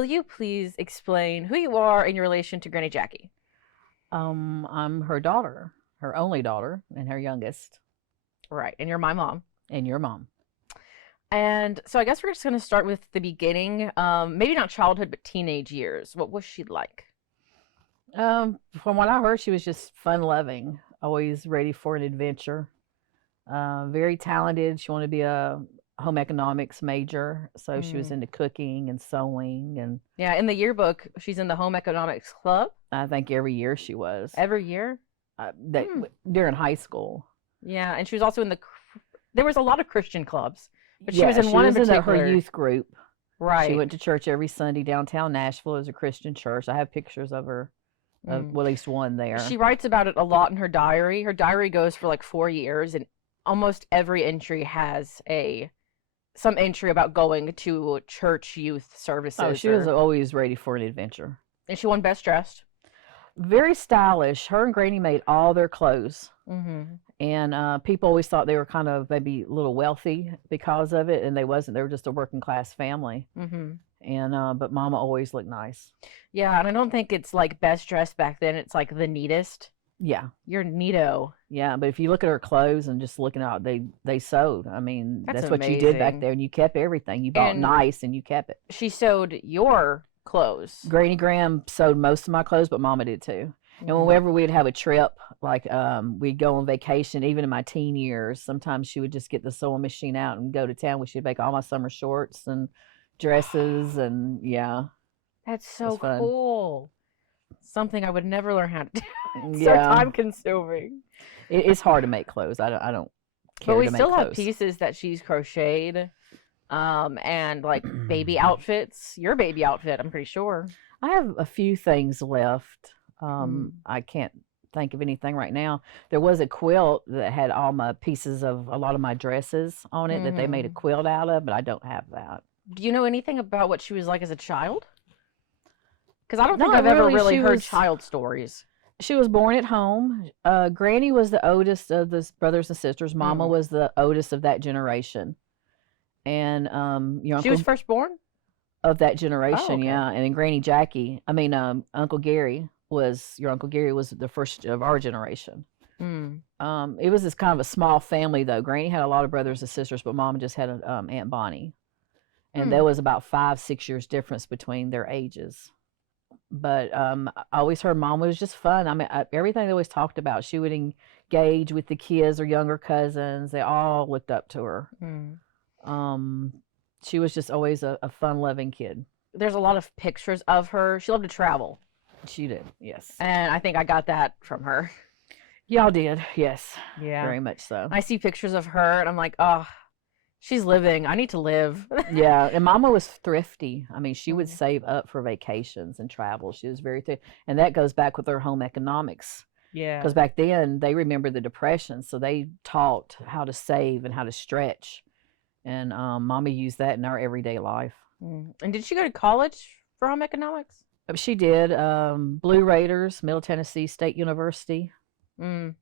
will you please explain who you are in your relation to Granny Jackie? I'm her daughter, her only daughter, and her youngest, Right, and you're my mom. and your mom. And so I guess we're just going to start with the beginning. Maybe not childhood, but teenage years. What was she like? From what I heard, she was just fun-loving, always ready for an adventure. Very talented. She wanted to be a home economics major, so she was Mm. into cooking and sewing, and Yeah, in the yearbook, she's in the home economics club I think every year she was. every year. That Hmm. during high school. Yeah, and she was also in there was a lot of Christian clubs, but she Yeah, was in she one in was in her particular. youth group. She Right. went to church every Sunday downtown Nashville. It was a Christian church. I have pictures of her, Mm. well, at least one there. She writes about it a lot in her diary. Her diary goes for like 4 years, and almost every entry has some entry about going to church youth Oh, services. she was always ready for an adventure. And she won Best Dressed. Very stylish. Her and Granny made all their clothes. Mm-hmm. And people always thought they were kind of maybe a little wealthy because of it, and they wasn't. They were just a working class family. Mm-hmm. And but Mama always looked nice. Yeah, and I don't think it's like Best Dressed back then. It's like the neatest. Yeah, You're neato. yeah. But if you look at her clothes and just looking out, they sewed. I mean, That's that's what you did back amazing. there, and you kept everything. You bought And nice, and you kept it. she sewed your clothes. Granny Graham sewed most of my clothes, but Mama did too. And Mhm. whenever we'd have a trip, like we'd go on vacation, even in my teen years, sometimes she would just get the sewing machine out and go to town where she'd make all my summer shorts and dresses, and yeah, That's it was so fun. cool. Something I would never learn how to do. It's so Yeah, time consuming. it's hard to make clothes. I don't But care we to make still have clothes. pieces that she's crocheted. And like baby outfits. Your baby outfit, I'm pretty sure. I have a few things left. Mm. I can't think of anything right now. There was a quilt that had all my pieces of a lot of my dresses on it that they made a Mhm. quilt out of, but I don't have that. Do you know anything about what she was like as a child? Because I don't think Not I've ever really. really She heard was child stories. she was born at home. Granny was the oldest of the brothers and sisters. Mama Mm. was the oldest of that generation, and your She was uncle firstborn? of that Oh, generation, okay. yeah. And then Granny Jackie, I mean, Uncle Gary was your Uncle Gary was the first of our generation. Mm. It was this kind of a small family though. Granny had a lot of brothers and sisters, but Mama just had an Aunt Bonnie, and there Hmm. was about 5, 6 years difference between their ages. But I always heard Mom was just fun. I mean, everything they always talked about, she would engage with the kids or younger cousins. They all looked up to her. Mm. Um, she was just always a fun-loving kid. There's a lot of pictures of her. She loved to travel. She did, yes. And I think I got that from her. Y'all did, yes, Yeah. very much so. I see pictures of her and I'm like, oh, she's living. I need to live. Yeah, and Mama was thrifty. I mean, she would Mm. save up for vacations and travel. She was very thrifty, and that goes back with her home economics. Yeah. Because back then they remember the Depression, so they taught how to save and how to stretch, and Mama used that in our everyday life. Mm. And did she go to college for home economics? She did. Blue Raiders, Middle Tennessee State University, Mm.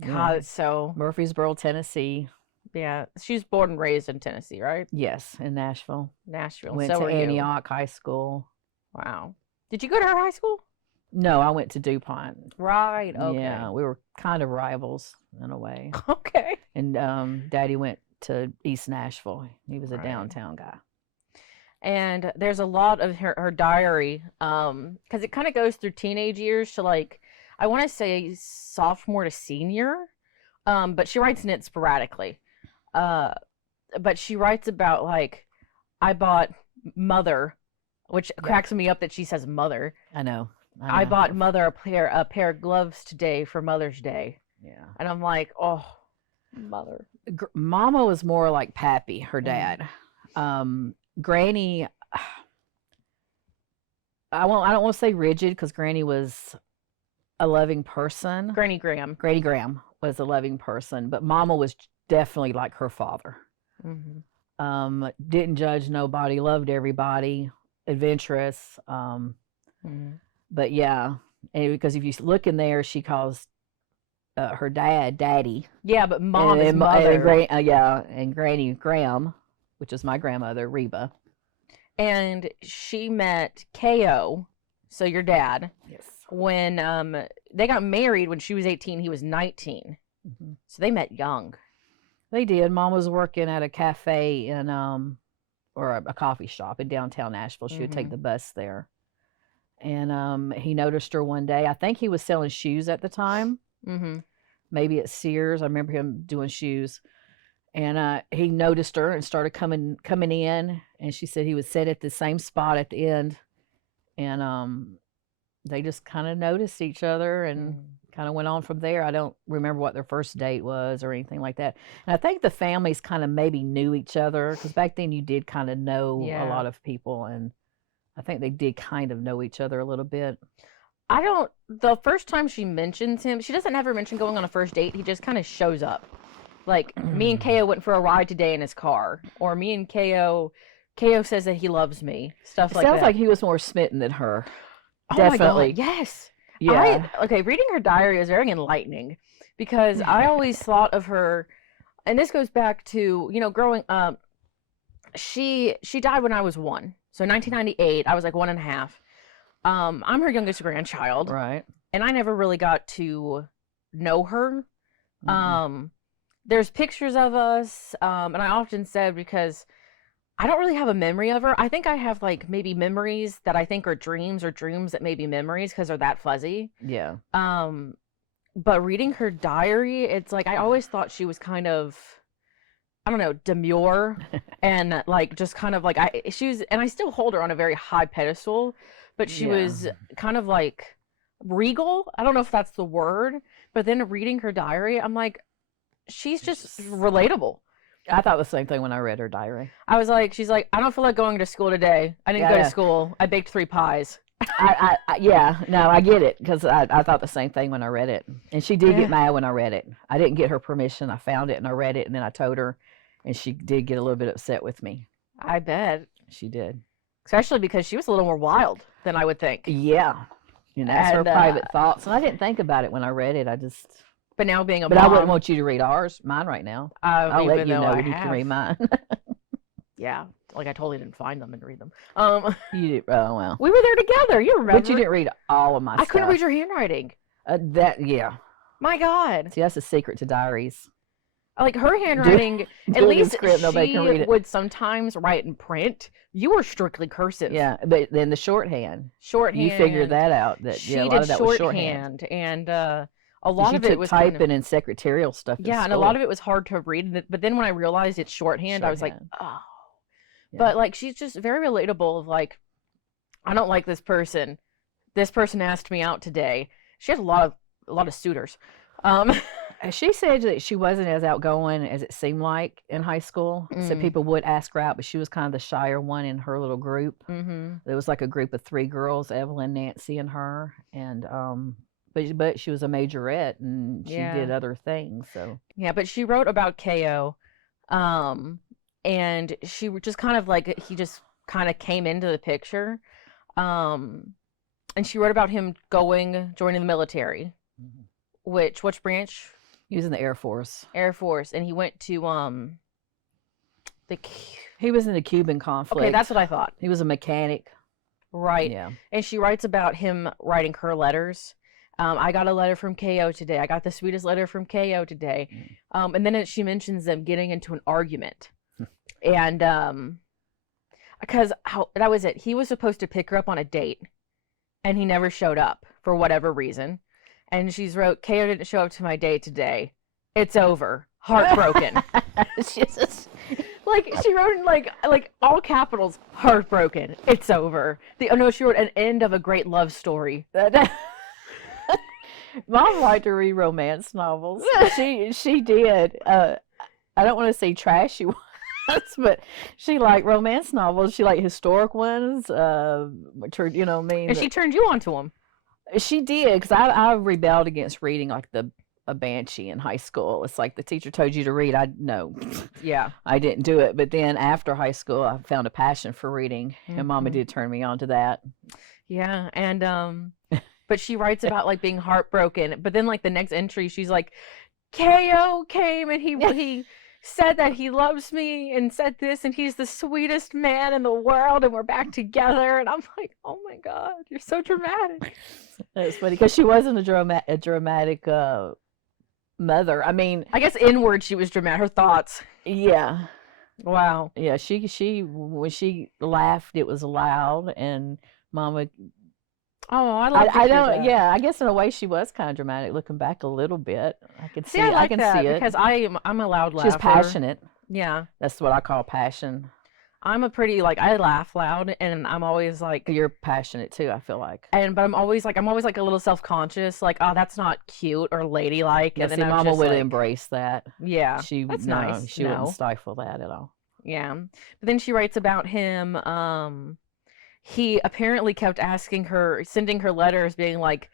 yeah. God, it's so, Murfreesboro, Tennessee. yeah. She was born and raised in Tennessee, right? Yes, in Nashville. Nashville. Went So to were you. Antioch High School. Wow. Did you go to her high school? No, I went to DuPont. Right. Okay. Yeah, we were kind of rivals in a way. Okay. And Daddy went to East Nashville. He was a Right. downtown guy. And there's a lot of her diary, because it kind of goes through teenage years to like, I want to say sophomore to senior, but she writes in it sporadically. But she writes about like, I bought mother, which Yeah, cracks me up that she says mother. I know. I know. bought mother a pair of gloves today for Mother's Day, Yeah. and I'm like, oh, mother. Mama was more like Pappy, her Mm. dad. Granny, I don't want to say rigid because Granny was a loving person. Granny Graham. Granny Graham was a loving person, but Mama was definitely like her father. Mm-hmm. Didn't judge nobody, loved everybody, adventurous. Mm-hmm. But yeah, and because if you look in there, she calls her dad Daddy. Yeah, but mom is And mother. yeah, and Granny Graham, which is my grandmother, Reba. and she met KO, so your dad, Yes. when they got married when she was 18, he was 19. Hmm. So they met young. They did. Mom was working at a cafe in or a coffee shop in downtown Nashville. She would take the bus there. And he noticed her one day. I think he was selling shoes at the time. Mm-hmm. Maybe at Sears. I remember him doing shoes. And he noticed her and started coming in. And she said he would sit at the same spot at the end. And they just kind of noticed each other and kind of went on from there. I don't remember what their first date was or anything like that. And I think the families kind of maybe knew each other, because back then you did kind of know a lot of people, and I think they did kind of know each other a little bit. The first time she mentions him, she doesn't ever mention going on a first date. He just kind of shows up. Like, me and KO went for a ride today in his car. Or me and KO says that he loves me. Stuff like that. Sounds like he was more smitten than her. Oh Definitely. my God, yes. Yeah. Okay, reading her diary is very enlightening, because I always thought of her, and this goes back to, growing up. She died when I was 1. So 1998, I was like 1.5. I'm her youngest grandchild. Right. And I never really got to know her. There's pictures of us, and I often said, because I don't really have a memory of her. I think I have like maybe memories that I think are dreams, or dreams that may be memories because they're that fuzzy. Yeah. But reading her diary, it's like I always thought she was kind of, I don't know, demure and like just kind of like she was, and I still hold her on a very high pedestal, but she was kind of like regal. I don't know if that's the word, but then reading her diary, I'm like, she's just relatable. I thought the same thing when I read her diary. I was like, she's like, I don't feel like going to school today. I didn't go to school. I baked 3 pies. I get it, because I thought the same thing when I read it. And she did get mad when I read it. I didn't get her permission. I found it and I read it, and then I told her, and she did get a little bit upset with me. I bet. She did. Especially because she was a little more wild than I would think. Yeah. And that's her private thoughts. And I didn't think about it when I read it. But now being a mom. But I wouldn't want you to read mine right now. I'll let you know when you can read mine. Yeah. Like, I totally didn't find them and read them. You did. Oh, well. We were there together. You remember. But you didn't read all of my stuff. I couldn't read your handwriting. My God. See, that's a secret to diaries. Like, her handwriting, at least script, nobody can read it. Would sometimes write in print. You were strictly cursive. Yeah, but then the shorthand. You figured that out. She a lot did of that was shorthand. And a lot of it was typing and secretarial stuff. Yeah, and a lot of it was hard to read. But then when I realized it's shorthand, I was like, oh. Yeah. But like, she's just very relatable. Of like, I don't like this person. This person asked me out today. She had a lot of suitors. She said that she wasn't as outgoing as it seemed like in high school. So people would ask her out, but she was kind of the shyer one in her little group. There was like a group of 3 girls, Evelyn, Nancy, and her. And but she was a majorette, and she did other things. So yeah, but she wrote about KO, and she just kind of like, he just kind of came into the picture, and she wrote about him joining the military. Which branch? He was in the Air Force. And he went to he was in the Cuban conflict. Okay, that's what I thought. He was a mechanic. Right. Yeah. And she writes about him writing her letters. I got a letter from KO today. I got the sweetest letter from KO today. And then she mentions them getting into an argument. And because that was it. He was supposed to pick her up on a date, and he never showed up for whatever reason. And she's wrote, KO didn't show up to my date today. It's over. Heartbroken. Just, like, she wrote in like all capitals, heartbroken. It's over. She wrote an end of a great love story. Mom liked to read romance novels. She did. I don't want to say trashy ones, but she liked romance novels. She liked historic ones. And she turned you onto them. She did, because I rebelled against reading like a Banshee in high school. It's like the teacher told you to read. I didn't do it. But then after high school, I found a passion for reading, and Mama did turn me on to that. Yeah, and but she writes about like being heartbroken. But then like the next entry, she's like, KO came and he said that he loves me and said this and he's the sweetest man in the world and we're back together. And I'm like, oh my God, you're so dramatic. That's funny because she wasn't a dramatic mother. I mean, I guess inward she was dramatic. Her thoughts. yeah, Wow. yeah. She when she laughed, it was loud, and Mama. Oh, I love to I hear don't. that. Yeah, I guess in a way she was kind of dramatic. Looking back a little bit, I can See, see I it. I like can that see it. because I'm a loud She's laugher. passionate. Yeah. That's what I call passion. I'm a pretty like I laugh loud and I'm always like You're passionate too, I feel like. but I'm always like a little self-conscious like oh that's not cute or ladylike Yeah, and then see, I'm Mama just would like embrace that. yeah, She that's no, nice. she wouldn't No. stifle that at all. Yeah. But then she writes about him he apparently kept asking her sending her letters being like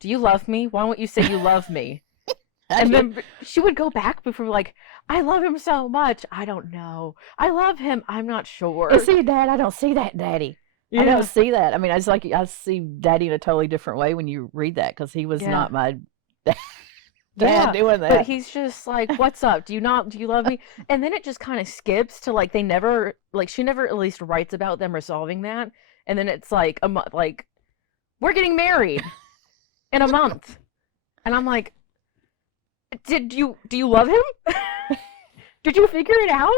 do you love me? Why won't you say you love me? And then she would go back before like I love him so much. I don't know. I love him. I'm not sure. And see, Dad, I don't see that, Daddy. I Yeah. don't see that. I mean, it's like I see Daddy in a totally different way when you read that because he was Yeah. not my Yeah, dad doing but that. he's just like, "What's up? Do you love me?" And then it just kind of skips to like they never like she never at least writes about them resolving that. And then it's like a month like we're getting married in a month. And I'm like, do you love him? Did you figure it out?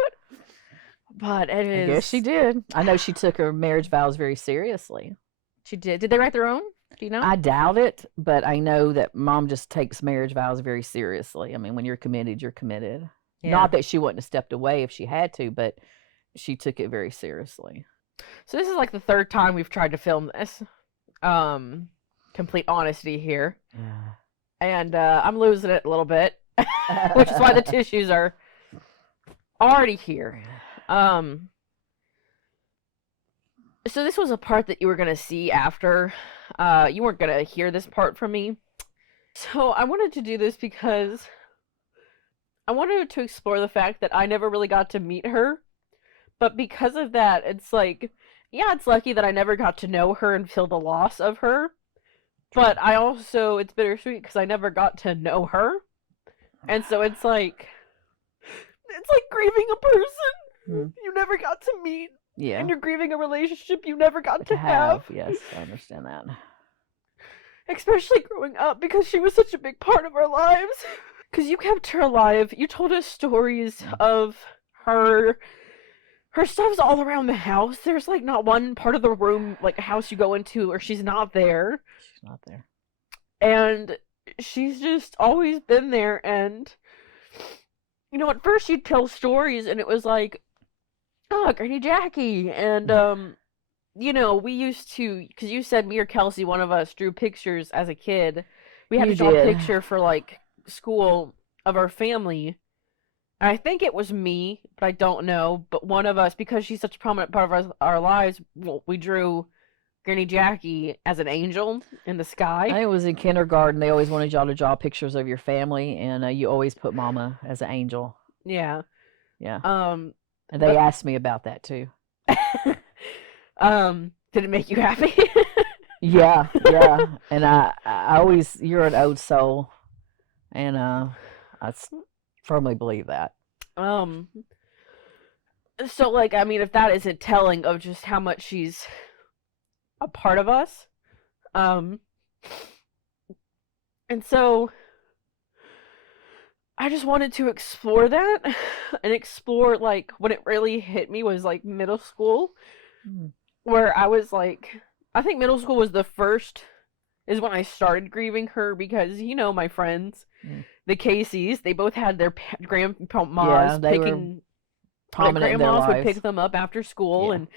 But it I is guess she did. I know she took her marriage vows very seriously. She did. Did they write their own? Do you know? I doubt it, but I know that Mom just takes marriage vows very seriously. I mean, when you're committed, you're committed. Yeah. Not that she wouldn't have stepped away if she had to, but she took it very seriously. So this is like the third time we've tried to film this. Complete honesty here. Yeah. And I'm losing it a little bit, which is why the tissues are already here. So this was a part that you were going to see after. You weren't going to hear this part from me. So I wanted to do this because I wanted to explore the fact that I never really got to meet her. But because of that, it's like, yeah, it's lucky that I never got to know her and feel the loss of her. But I also, it's bittersweet because I never got to know her. And so it's like grieving a person you never got to meet. Yeah. And you're grieving a relationship you never got to have. Yes, I understand that. Especially growing up because she was such a big part of our lives. Because you kept her alive. You told us stories of her. Her stuff's all around the house. There's like not one part of the room, like a house you go into, where she's not there. She's not there. And she's just always been there. And, you know, at first she'd tell stories and it was like, oh, Granny Jackie. And, you know, we used to, because you said me or Kelsey, one of us, drew pictures as a kid. We had to draw a picture for, like, school of our family. I think it was me, but I don't know. But one of us, because she's such a prominent part of our lives, we drew Granny Jackie as an angel in the sky. I think it was in kindergarten. They always wanted y'all to draw pictures of your family, and you always put Mama as an angel. Yeah. Yeah. And they asked me about that too. Did it make you happy? Yeah. And I always, you're an old soul, and I firmly believe that. So like, I mean, if that isn't telling of just how much she's a part of us, and so I just wanted to explore that and explore like when it really hit me was like middle school, where I was like, I think middle school was is when I started grieving her because, you know, my friends, the Caseys, they both had their grandmas picking, prominent in their grandmas would lives. pick them up after school and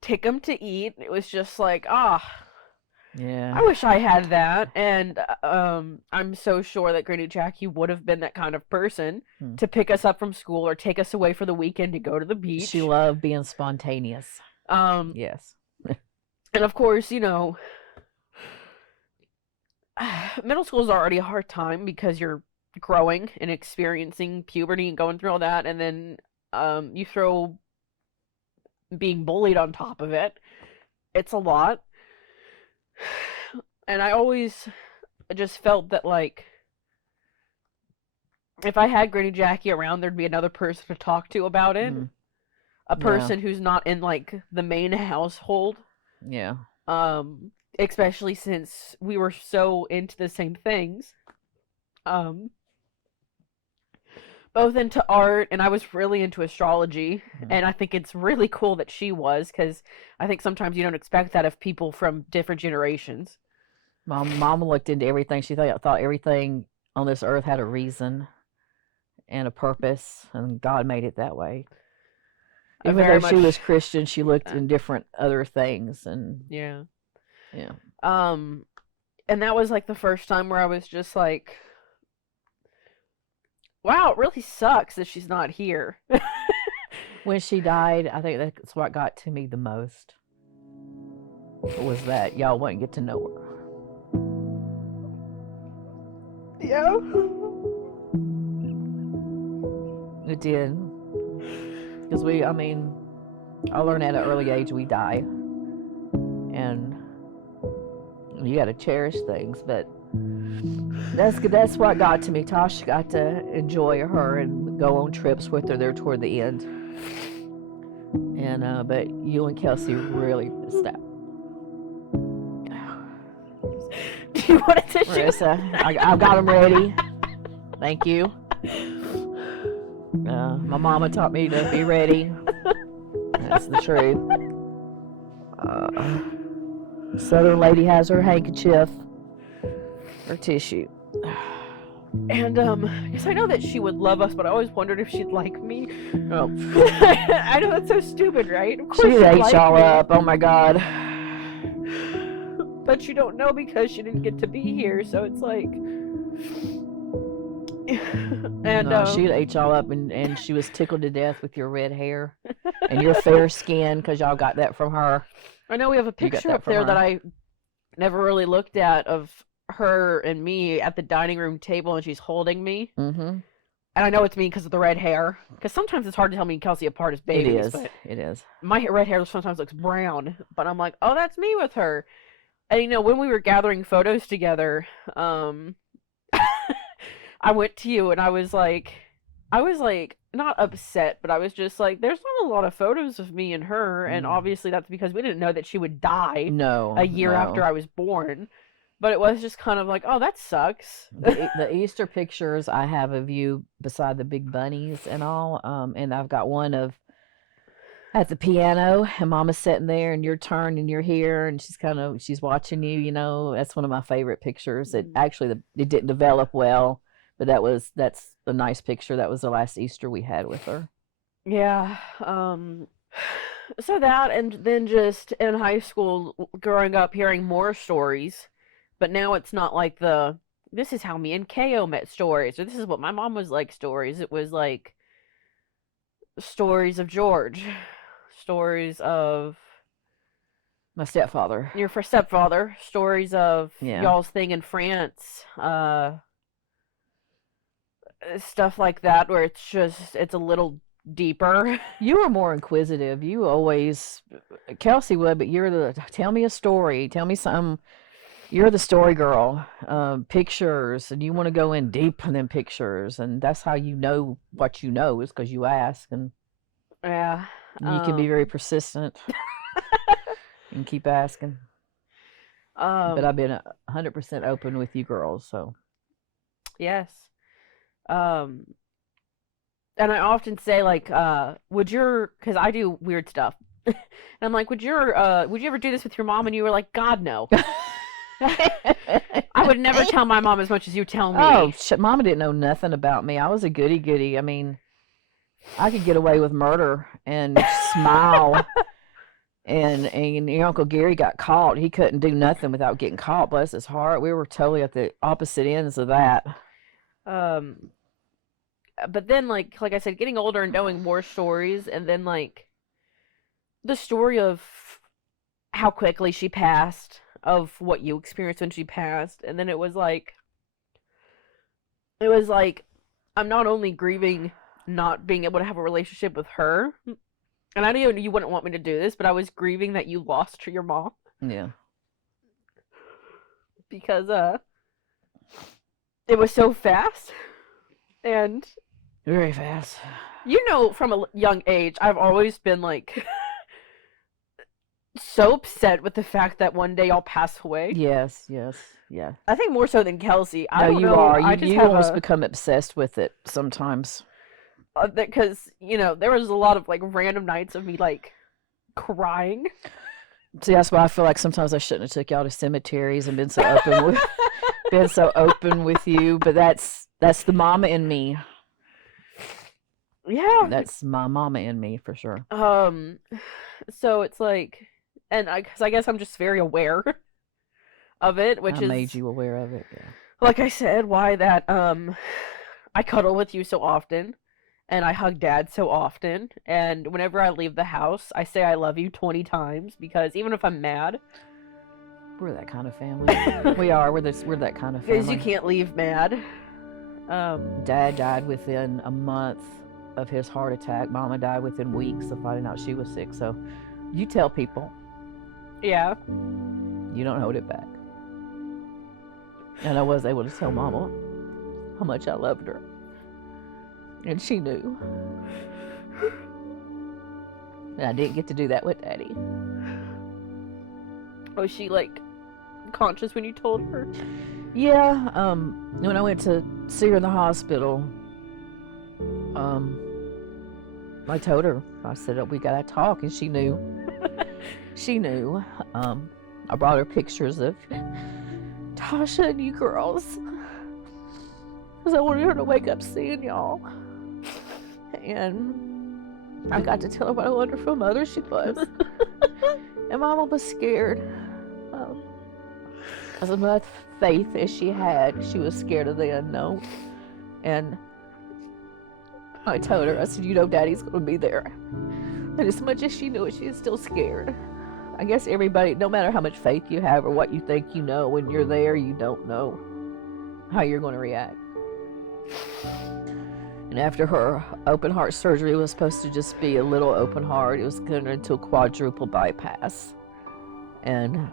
take them to eat. It was just like, yeah, I wish I had that. And I'm so sure that Granny Jackie would have been that kind of person to pick us up from school or take us away for the weekend to go to the beach. She loved being spontaneous. Yes. And of course, you know, middle school is already a hard time because you're growing and experiencing puberty and going through all that, and then you throw being bullied on top of it. It's a lot. And I always just felt that, like, if I had Granny Jackie around, there'd be another person to talk to about it. Mm, A yeah. person who's not in like the main household. Yeah. Especially since we were so into the same things. Um, both into art, and I was really into astrology. And I think it's really cool that she was, because I think sometimes you don't expect that of people from different generations. Mom looked into everything. She thought everything on this earth had a reason and a purpose, and God made it that way. Even though she was Christian, she looked in different other things, and yeah. yeah. And that was like the first time where I was just like, wow, it really sucks that she's not here. When she died, I think that's what got to me the most. Was that y'all wouldn't get to know her. Yeah. It did. Because I learned at an early age we die. And you got to cherish things, but that's what got to me. Tasha got to enjoy her and go on trips with her there toward the end. And but you and Kelsey really missed out. Do you want a tissue? Marisa, I've got them ready. Thank you. My mama taught me to be ready. That's the truth. Southern lady has her handkerchief, her tissue. And because I know that she would love us, but I always wondered if she'd like me. Oh, I know that's so stupid, right? Of course she ate like y'all me. up. Oh my God. But you don't know because she didn't get to be here, so it's like. And no, she ate y'all up, and she was tickled to death with your red hair and your fair skin, because y'all got that from her. I know we have a picture up there that I never really looked at of her and me at the dining room table, and she's holding me. Mm-hmm. And I know it's me because of the red hair. Because sometimes it's hard to tell me and Kelsey apart as babies. It is. My red hair sometimes looks brown, but I'm like, oh, that's me with her. And when we were gathering photos together, I went to you and I was like, not upset, but I was just like, there's not a lot of photos of me and her, and obviously that's because we didn't know that she would die a year after I was born. But it was just kind of like, oh, that sucks. The Easter pictures I have of you beside the big bunnies and all, and I've got one of at the piano, and Mama's sitting there, and your turn, and you're here, and she's watching you. That's one of my favorite pictures. It actually it didn't develop well, but that's a nice picture. That was the last Easter we had with her. Yeah. So that, and then just in high school, growing up, hearing more stories. But now it's not like this is how me and Ko met stories, or this is what my mom was like stories. It was like stories of George, stories of my stepfather, your stepfather, stories of y'all's thing in France, stuff like that, where it's a little deeper. You were more inquisitive. You always, Kelsey would, but tell me a story, tell me something. You're the story girl. Pictures, and you want to go in deep in them pictures, and that's how you know what you know, is because you ask, and yeah, you can be very persistent and keep asking. But I've been 100% open with you girls, so yes. And I often say, like, because I do weird stuff, and I'm like, would you ever do this with your mom? And you were like, God, no. I would never tell my mom as much as you tell me. Oh, Mama didn't know nothing about me. I was a goody. I mean, I could get away with murder and smile. And your Uncle Gary got caught. He couldn't do nothing without getting caught. Bless his heart. We were totally at the opposite ends of that. But then, like I said, getting older and knowing more stories, and then like the story of how quickly she passed, of what you experienced when she passed, and then it was like I'm not only grieving not being able to have a relationship with her, and I knew you wouldn't want me to do this, but I was grieving that you lost your mom. Yeah. Because it was so fast. And Very fast. from a young age, I've always been like so upset with the fact that one day I'll pass away. Yes, yes, yeah. I think more so than Kelsey. I No, don't you know. are. I just You have almost become obsessed with it sometimes. because there was a lot of like random nights of me like crying. See, that's why I feel like sometimes I shouldn't have took y'all to cemeteries and been so open with you. But that's the mama in me. Yeah. That's my mama in me for sure. So it's like, and because I guess I'm just very aware of it, which I is made you aware of it. Yeah. like I said, why that I cuddle with you so often, and I hug Dad so often, and whenever I leave the house, I say I love you 20 times because even if I'm mad, We're that kind of family. We are. We're that kind of family. because you can't leave mad. Dad died within a month of his heart attack. Mama died within weeks of finding out she was sick. So you tell people. Yeah. You don't hold it back. And I was able to tell Mama how much I loved her. And she knew. And I didn't get to do that with Daddy. Was she like conscious when you told her? Yeah, when I went to see her in the hospital, I told her, I said, oh, we gotta talk, and she knew. She knew. I brought her pictures of Tasha and you girls, because I wanted her to wake up seeing y'all. And I got to tell her what a wonderful mother she was. And Mama was scared. As much faith as she had, she was scared of the unknown. And I told her, I said, Daddy's going to be there. And as much as she knew it, she is still scared. I guess everybody, no matter how much faith you have or what you think you know, when you're there, you don't know how you're going to react. And after her open heart surgery, it was supposed to just be a little open heart. It was going into a quadruple bypass. And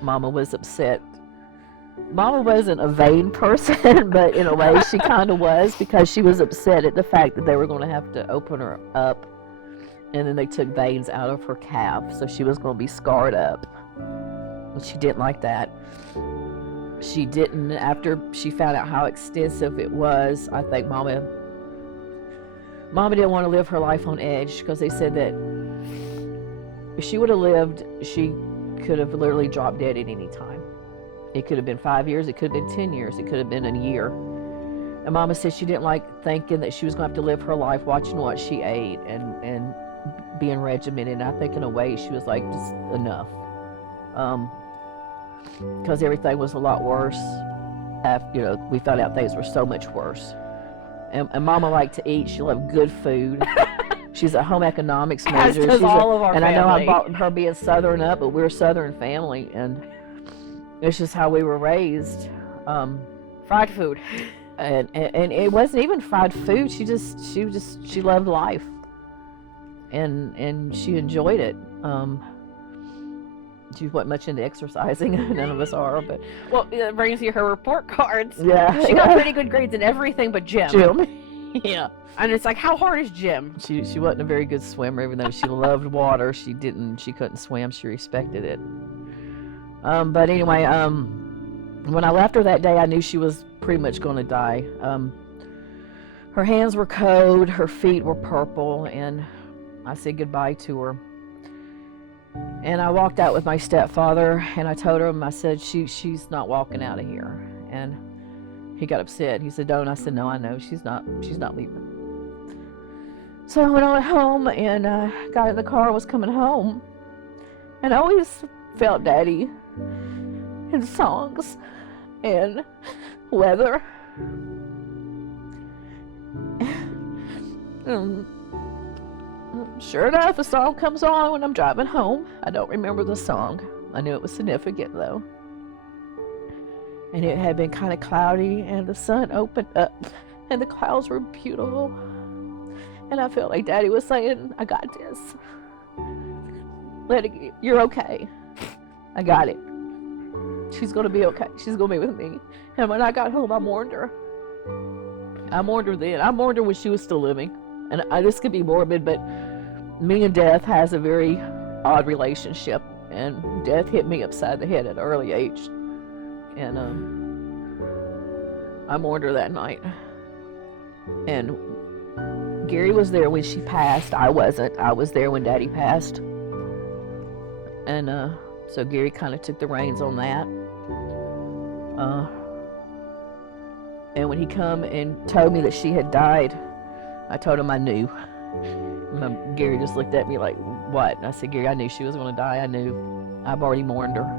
Mama was upset. Mama wasn't a vain person, but in a way she kind of was, because she was upset at the fact that they were going to have to open her up, and then they took veins out of her calf, so she was going to be scarred up. And she didn't like that. She didn't, after she found out how extensive it was, I think Mama didn't want to live her life on edge, because they said that if she would have lived, she could have literally dropped dead at any time. It could have been 5 years, it could have been 10 years, it could have been a year. And Mama said she didn't like thinking that she was going to have to live her life watching what she ate and being regimented. And I think in a way she was like, just enough. Because everything was a lot worse. After, we found out things were so much worse. And Mama liked to eat. She loved good food. She's a home economics major. As does all of our and family. I know I brought her being Southern up, but we're a Southern family, and it's just how we were raised. Fried food. And it wasn't even fried food. She loved life, and she enjoyed it. She wasn't much into exercising. None of us are, but Well, it brings you her report cards. yeah, She got pretty good grades in everything but gym. Yeah. And it's like, how hard is gym? She wasn't a very good swimmer, even though she loved water. She couldn't swim. She respected it. But anyway, when I left her that day, I knew she was pretty much going to die. Her hands were cold, her feet were purple, and I said goodbye to her. And I walked out with my stepfather, and I told him, I said, she's not walking out of here. And he got upset. He said, don't. I said, no, I know. She's not leaving. So I went on home and got in the car and was coming home. And I always felt Daddy in songs and weather. Sure enough, a song comes on when I'm driving home. I don't remember the song. I knew it was significant though. And it had been kind of cloudy, and the sun opened up, and the clouds were beautiful. And I felt like Daddy was saying, I got this. You're okay. I got it. She's going to be okay. She's going to be with me. And when I got home, I mourned her. I mourned her then. I mourned her when she was still living. And this could be morbid, but me and death has a very odd relationship. And death hit me upside the head at an early age. And I mourned her that night. And Gary was there when she passed. I wasn't. I was there when Daddy passed. And so Gary kind of took the reins on that. And when he come and told me that she had died, I told him I knew. Gary just looked at me like, what? And I said, Gary, I knew she was going to die. I knew. I've already mourned her.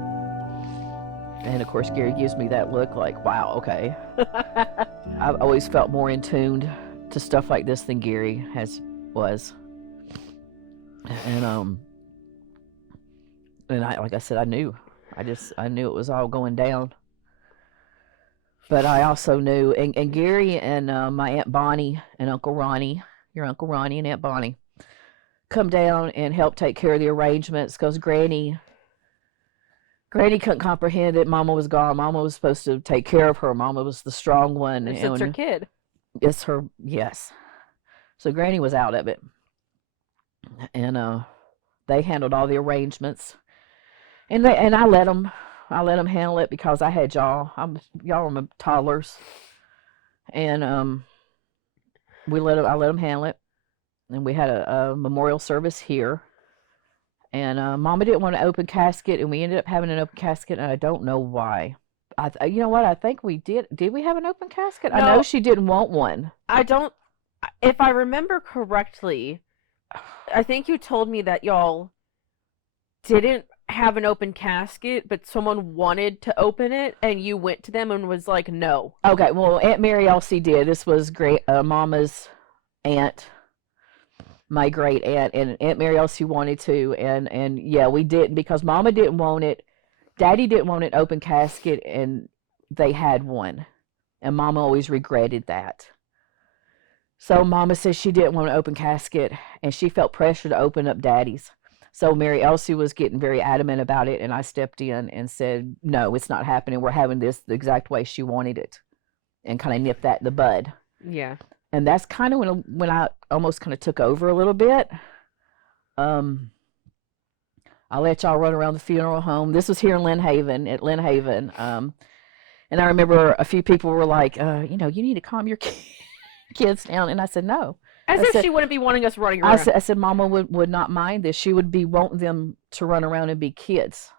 And of course, Gary gives me that look like, wow, okay. I've always felt more in tune to stuff like this than Gary was. And I, like I said, I knew. I knew it was all going down. But I also knew, and Gary and my Aunt Bonnie and Uncle Ronnie, your Uncle Ronnie and Aunt Bonnie, come down and help take care of the arrangements because Granny couldn't comprehend that Mama was gone. Mama was supposed to take care of her. Mama was the strong one. It's her kid. It's her, yes. So Granny was out of it. And they handled all the arrangements. And I let them handle it because I had y'all. Y'all were my toddlers. And I let them handle it. And we had a memorial service here. And Mama didn't want an open casket, and we ended up having an open casket, and I don't know why. You know what? I think we did. Did we have an open casket? No, I know she didn't want one. I don't. If I remember correctly, I think you told me that y'all didn't have an open casket, but someone wanted to open it, and you went to them and was like, no. Okay, well, Aunt Mary Elsie did. This was great. Mama's aunt. My great aunt, and Aunt Mary Elsie wanted to, and yeah, we didn't because Mama didn't want it. Daddy didn't want an open casket, and they had one, and Mama always regretted that. So Mama said she didn't want an open casket, and she felt pressure to open up Daddy's. So Mary Elsie was getting very adamant about it, and I stepped in and said, no, it's not happening. We're having this the exact way she wanted it, and kind of nipped that in the bud. Yeah. And that's kind of when I almost kind of took over a little bit. I let y'all run around the funeral home. This was here in Lynn Haven, at Lynn Haven. And I remember a few people were like, you need to calm your kids down. And I said, no. As if she wouldn't be wanting us running around. I said, Mama would not mind this. She would be wanting them to run around and be kids.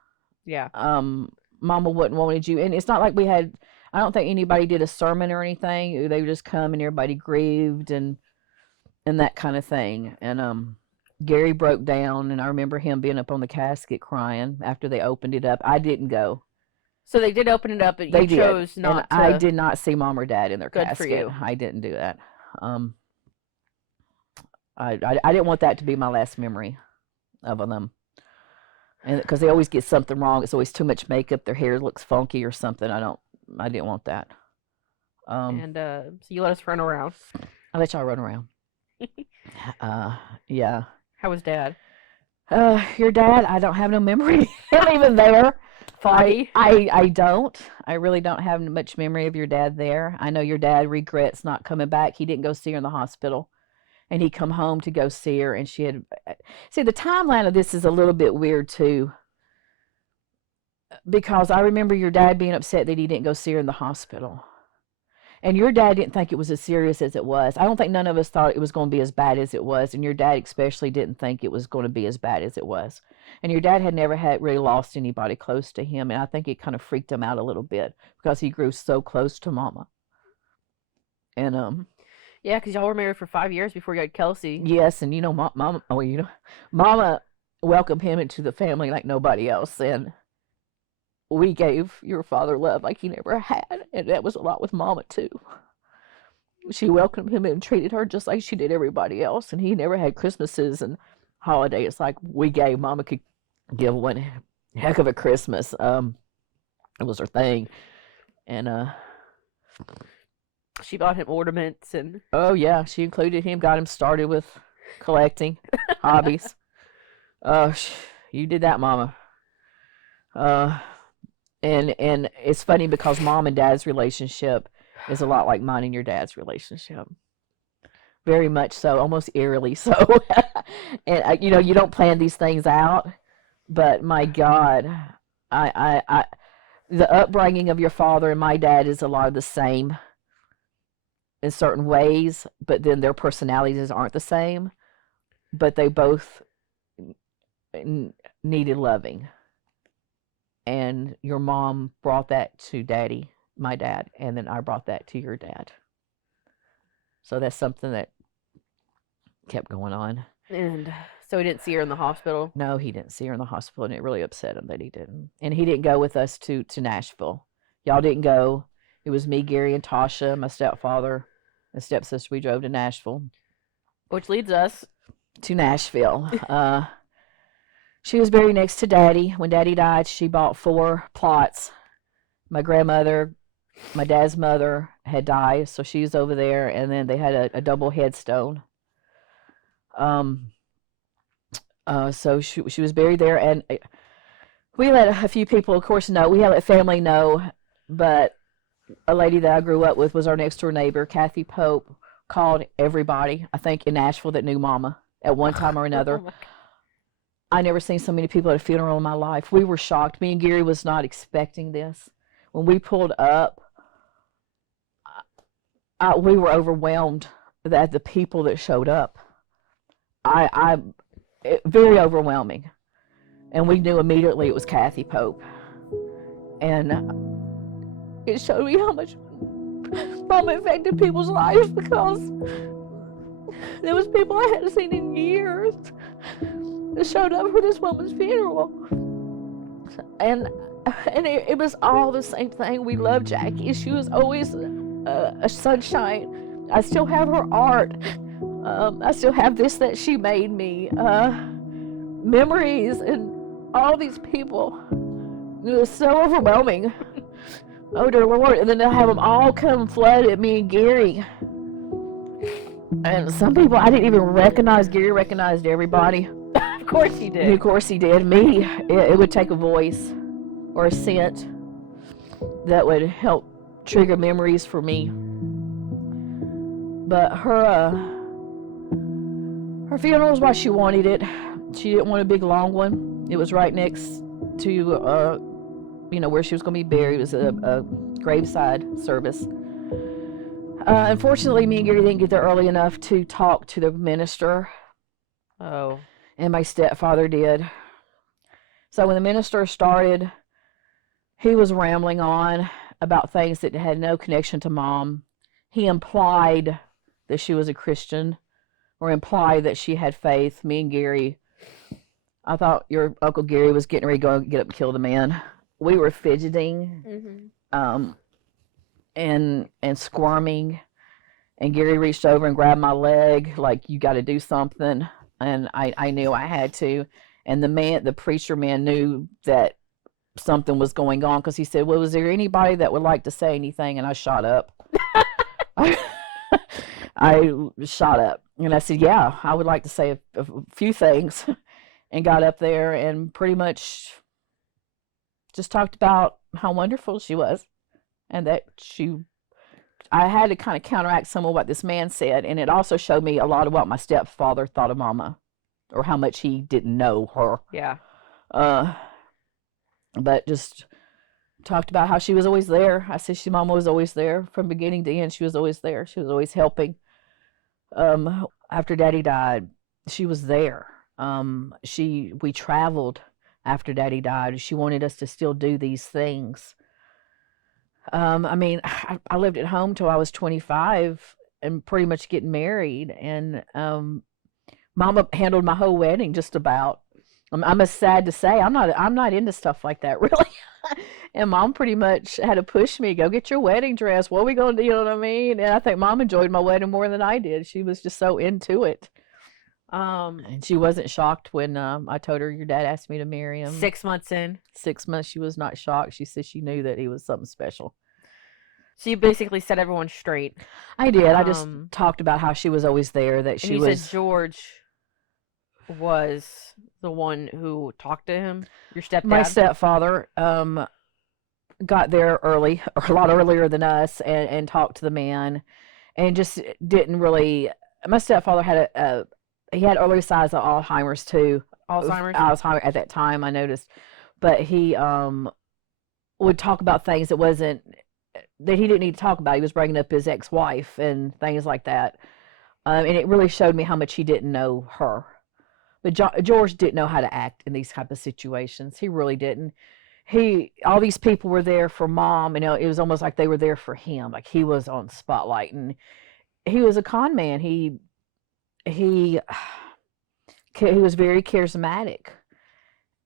Yeah. Mama wouldn't wanted you. And it's not like we had... I don't think anybody did a sermon or anything. They would just come and everybody grieved and that kind of thing. And Gary broke down, and I remember him being up on the casket crying after they opened it up. I didn't go. So they did open it up, but you chose not to. I did not see Mom or Dad in their casket. Good for you. I didn't do that. I didn't want that to be my last memory of them. And because they always get something wrong. It's always too much makeup. Their hair looks funky or something. I didn't want that. So you let us run around. I let y'all run around. Yeah. How was Dad? Your dad, I don't have no memory of him even there. Foggy? I don't. I really don't have much memory of your dad there. I know your dad regrets not coming back. He didn't go see her in the hospital. And he come home to go see her, and she had... See, the timeline of this is a little bit weird, too. Because I remember your dad being upset that he didn't go see her in the hospital. And your dad didn't think it was as serious as it was. I don't think none of us thought it was going to be as bad as it was. And your dad especially didn't think it was going to be as bad as it was. And your dad had never really lost anybody close to him. And I think it kind of freaked him out a little bit because he grew so close to Mama. And, yeah, because y'all were married for 5 years before you had Kelsey. Yes, and Mama welcomed him into the family like nobody else. And we gave your father love like he never had, and that was a lot with Mama too. She welcomed him and treated her just like she did everybody else, and he never had Christmases and holidays like we gave. Mama could give one heck of a Christmas. It was her thing, and she bought him ornaments and... Oh yeah, she included him, got him started with collecting hobbies. You did that, Mama. And it's funny because Mom and Dad's relationship is a lot like mine and your dad's relationship. Very much so, almost eerily so. And you know, you don't plan these things out, but my God, the upbringing of your father and my dad is a lot of the same in certain ways, but then their personalities aren't the same. But they both needed loving, and your mom brought that to daddy, my dad, and then I brought that to your dad. So that's something that kept going on. And so he didn't see her in the hospital? No, he didn't see her in the hospital, and it really upset him that he didn't. And he didn't go with us to Nashville. Y'all didn't go. It was me, Gary, and Tasha, my stepfather and stepsister. We drove to Nashville. Which leads us to Nashville. She was buried next to Daddy. When Daddy died, she bought 4 plots. My grandmother, my dad's mother, had died, so she's over there, and then they had a double headstone. So she was buried there, and we let a few people, of course, know. We let family know, but a lady that I grew up with was our next door neighbor, Kathy Pope, called everybody, I think, in Nashville that knew Mama at one time or another. I never seen so many people at a funeral in my life. We were shocked. Me and Gary was not expecting this. When we pulled up, we were overwhelmed at the people that showed up. Very overwhelming. And we knew immediately it was Kathy Pope. And it showed me how much Mama affected people's lives, because there was people I hadn't seen in years that showed up for this woman's funeral. And it was all the same thing. We loved Jackie. She was always a sunshine. I still have her art. I still have this that she made me. Memories and all these people. It was so overwhelming. Oh dear Lord. And then to have them all come flood at me and Gary. And some people I didn't even recognize. Gary recognized everybody. Of course he did. And of course he did. Me, it would take a voice or a scent that would help trigger memories for me. But her funeral was why she wanted it. She didn't want a big long one. It was right next to where she was going to be buried. It was a graveside service. Unfortunately, me and Gary didn't get there early enough to talk to the minister. Oh. And my stepfather did. So when the minister started, he was rambling on about things that had no connection to Mom. He implied that she was a Christian, or implied that she had faith. Me and Gary, I thought your Uncle Gary was getting ready to go get up and kill the man. We were fidgeting, and squirming, and Gary reached over and grabbed my leg, like, you got to do something. And I knew I had to. And the preacher man knew that something was going on, because he said, well, was there anybody that would like to say anything? And I shot up. I shot up. And I said, yeah, I would like to say a few things. And got up there and pretty much just talked about how wonderful she was. And that I had to kind of counteract some of what this man said, and it also showed me a lot of what my stepfather thought of Mama, or how much he didn't know her. Yeah. But just talked about how she was always there. I said Mama was always there from beginning to end. She was always there. She was always helping. After Daddy died, she was there. We traveled after Daddy died. She wanted us to still do these things. I lived at home till I was 25 and pretty much getting married, and Mama handled my whole wedding just about. I'm sad to say I'm not into stuff like that, really. And Mom pretty much had to push me, go get your wedding dress. What are we gonna do? You know what I mean? And I think Mom enjoyed my wedding more than I did. She was just so into it. And she wasn't shocked when I told her your dad asked me to marry him. 6 months in. 6 months, she was not shocked. She said she knew that he was something special. So you basically set everyone straight. I did. I just talked about how she was always there. That she was. Said George was the one who talked to him. Your stepdad. My stepfather. got there early, or a lot earlier than us, and talked to the man, and just didn't really. My stepfather had he had early signs of Alzheimer's too. Alzheimer's. Alzheimer's at that time, I noticed, but he would talk about things that he didn't need to talk about. He was bringing up his ex-wife and things like that, and it really showed me how much he didn't know her. But George didn't know how to act in these type of situations. He really didn't. All these people were there for mom, it was almost like they were there for him. Like he was on spotlight, and he was a con man. He was very charismatic,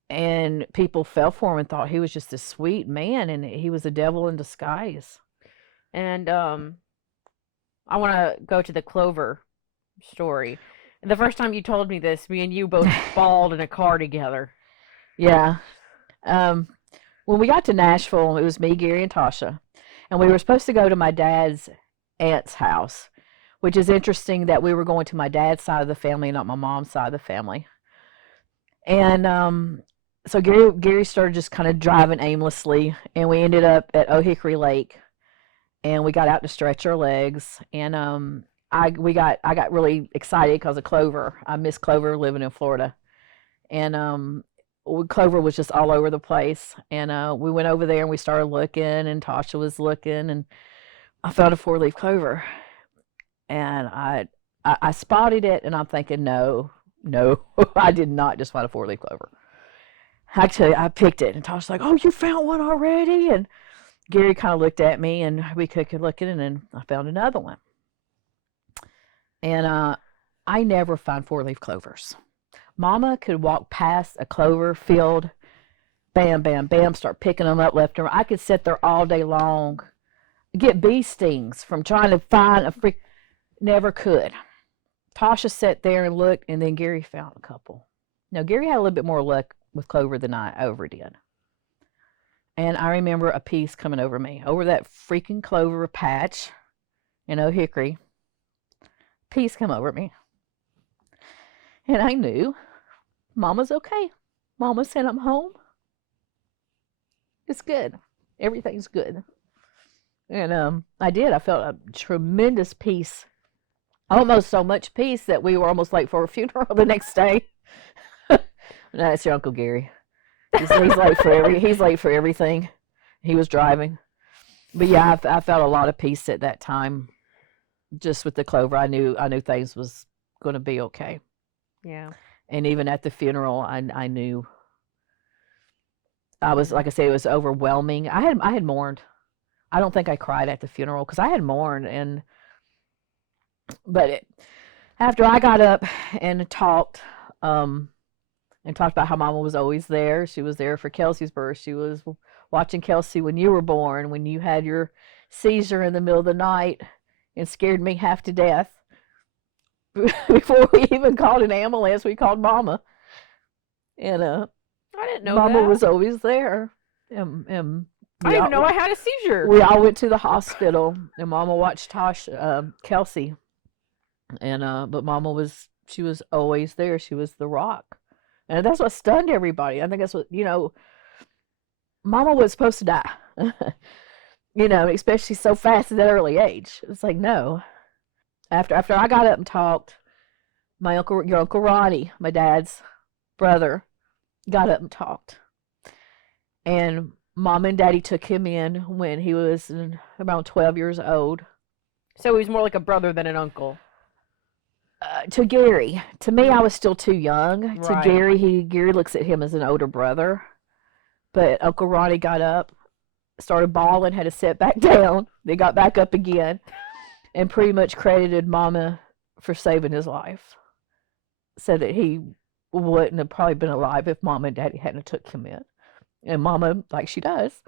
and people fell for him and thought he was just a sweet man, and he was a devil in disguise. And I want to go to the Clover story. The first time you told me this, me and you both bawled in a car together. Yeah. When we got to Nashville, it was me, Gary, and Tasha, and we were supposed to go to my dad's aunt's house, which is interesting that we were going to my dad's side of the family, not my mom's side of the family. And so Gary started just kind of driving aimlessly, and we ended up at O'Hickory Lake, and we got out to stretch our legs, and I got really excited because of Clover. I miss Clover living in Florida, and Clover was just all over the place. And we went over there and we started looking, and Tasha was looking, and I found a 4-leaf clover, and I spotted it, and I'm thinking, no, I did not just find a 4-leaf clover. Actually, I picked it, and Tasha's like, "Oh, you found one already?" And Gary kind of looked at me, and we kept looking, and then I found another one. And I never find 4-leaf clovers. Mama could walk past a clover field, bam, bam, bam, start picking them up left and right. I could sit there all day long, get bee stings from trying to find a freak. Never could. Tasha sat there and looked, and then Gary found a couple. Now, Gary had a little bit more luck with clover than I ever did. And I remember a piece coming over me, over that freaking clover patch in O'Hickory. Peace come over me. And I knew Mama's okay. Mama said I'm home. It's good. Everything's good. And I did. I felt a tremendous peace. Almost so much peace that we were almost late for a funeral the next day. No, it's your Uncle Gary. He's late for everything. He was driving. But yeah, I felt a lot of peace at that time. Just with the clover, I knew things was going to be okay. Yeah. And even at the funeral, I knew. I was, like I said, it was overwhelming. I had mourned. I don't think I cried at the funeral because I had mourned, but after I got up and talked about how Mama was always there. She was there for Kelsey's birth. She was watching Kelsey when you were born, when you had your seizure in the middle of the night and scared me half to death. Before we even called an ambulance, we called Mama. And I didn't know Mama that. was always there. I didn't even know I had a seizure. We all went to the hospital, and Mama watched Kelsey. And but Mama she was always there. She was the rock. And that's what stunned everybody. I think that's what, Mama was supposed to die. Especially so fast at that early age. It's like, no. After I got up and talked, your Uncle Ronnie, my dad's brother, got up and talked. And Mom and Daddy took him in when he was around 12 years old. So he was more like a brother than an uncle. To Gary. To me, I was still too young. Right. To Gary looks at him as an older brother. But Uncle Ronnie got up, started bawling, had to sit back down. They got back up again and pretty much credited Mama for saving his life. Said that he wouldn't have probably been alive if Mama and Daddy hadn't took him in. And Mama, like she does,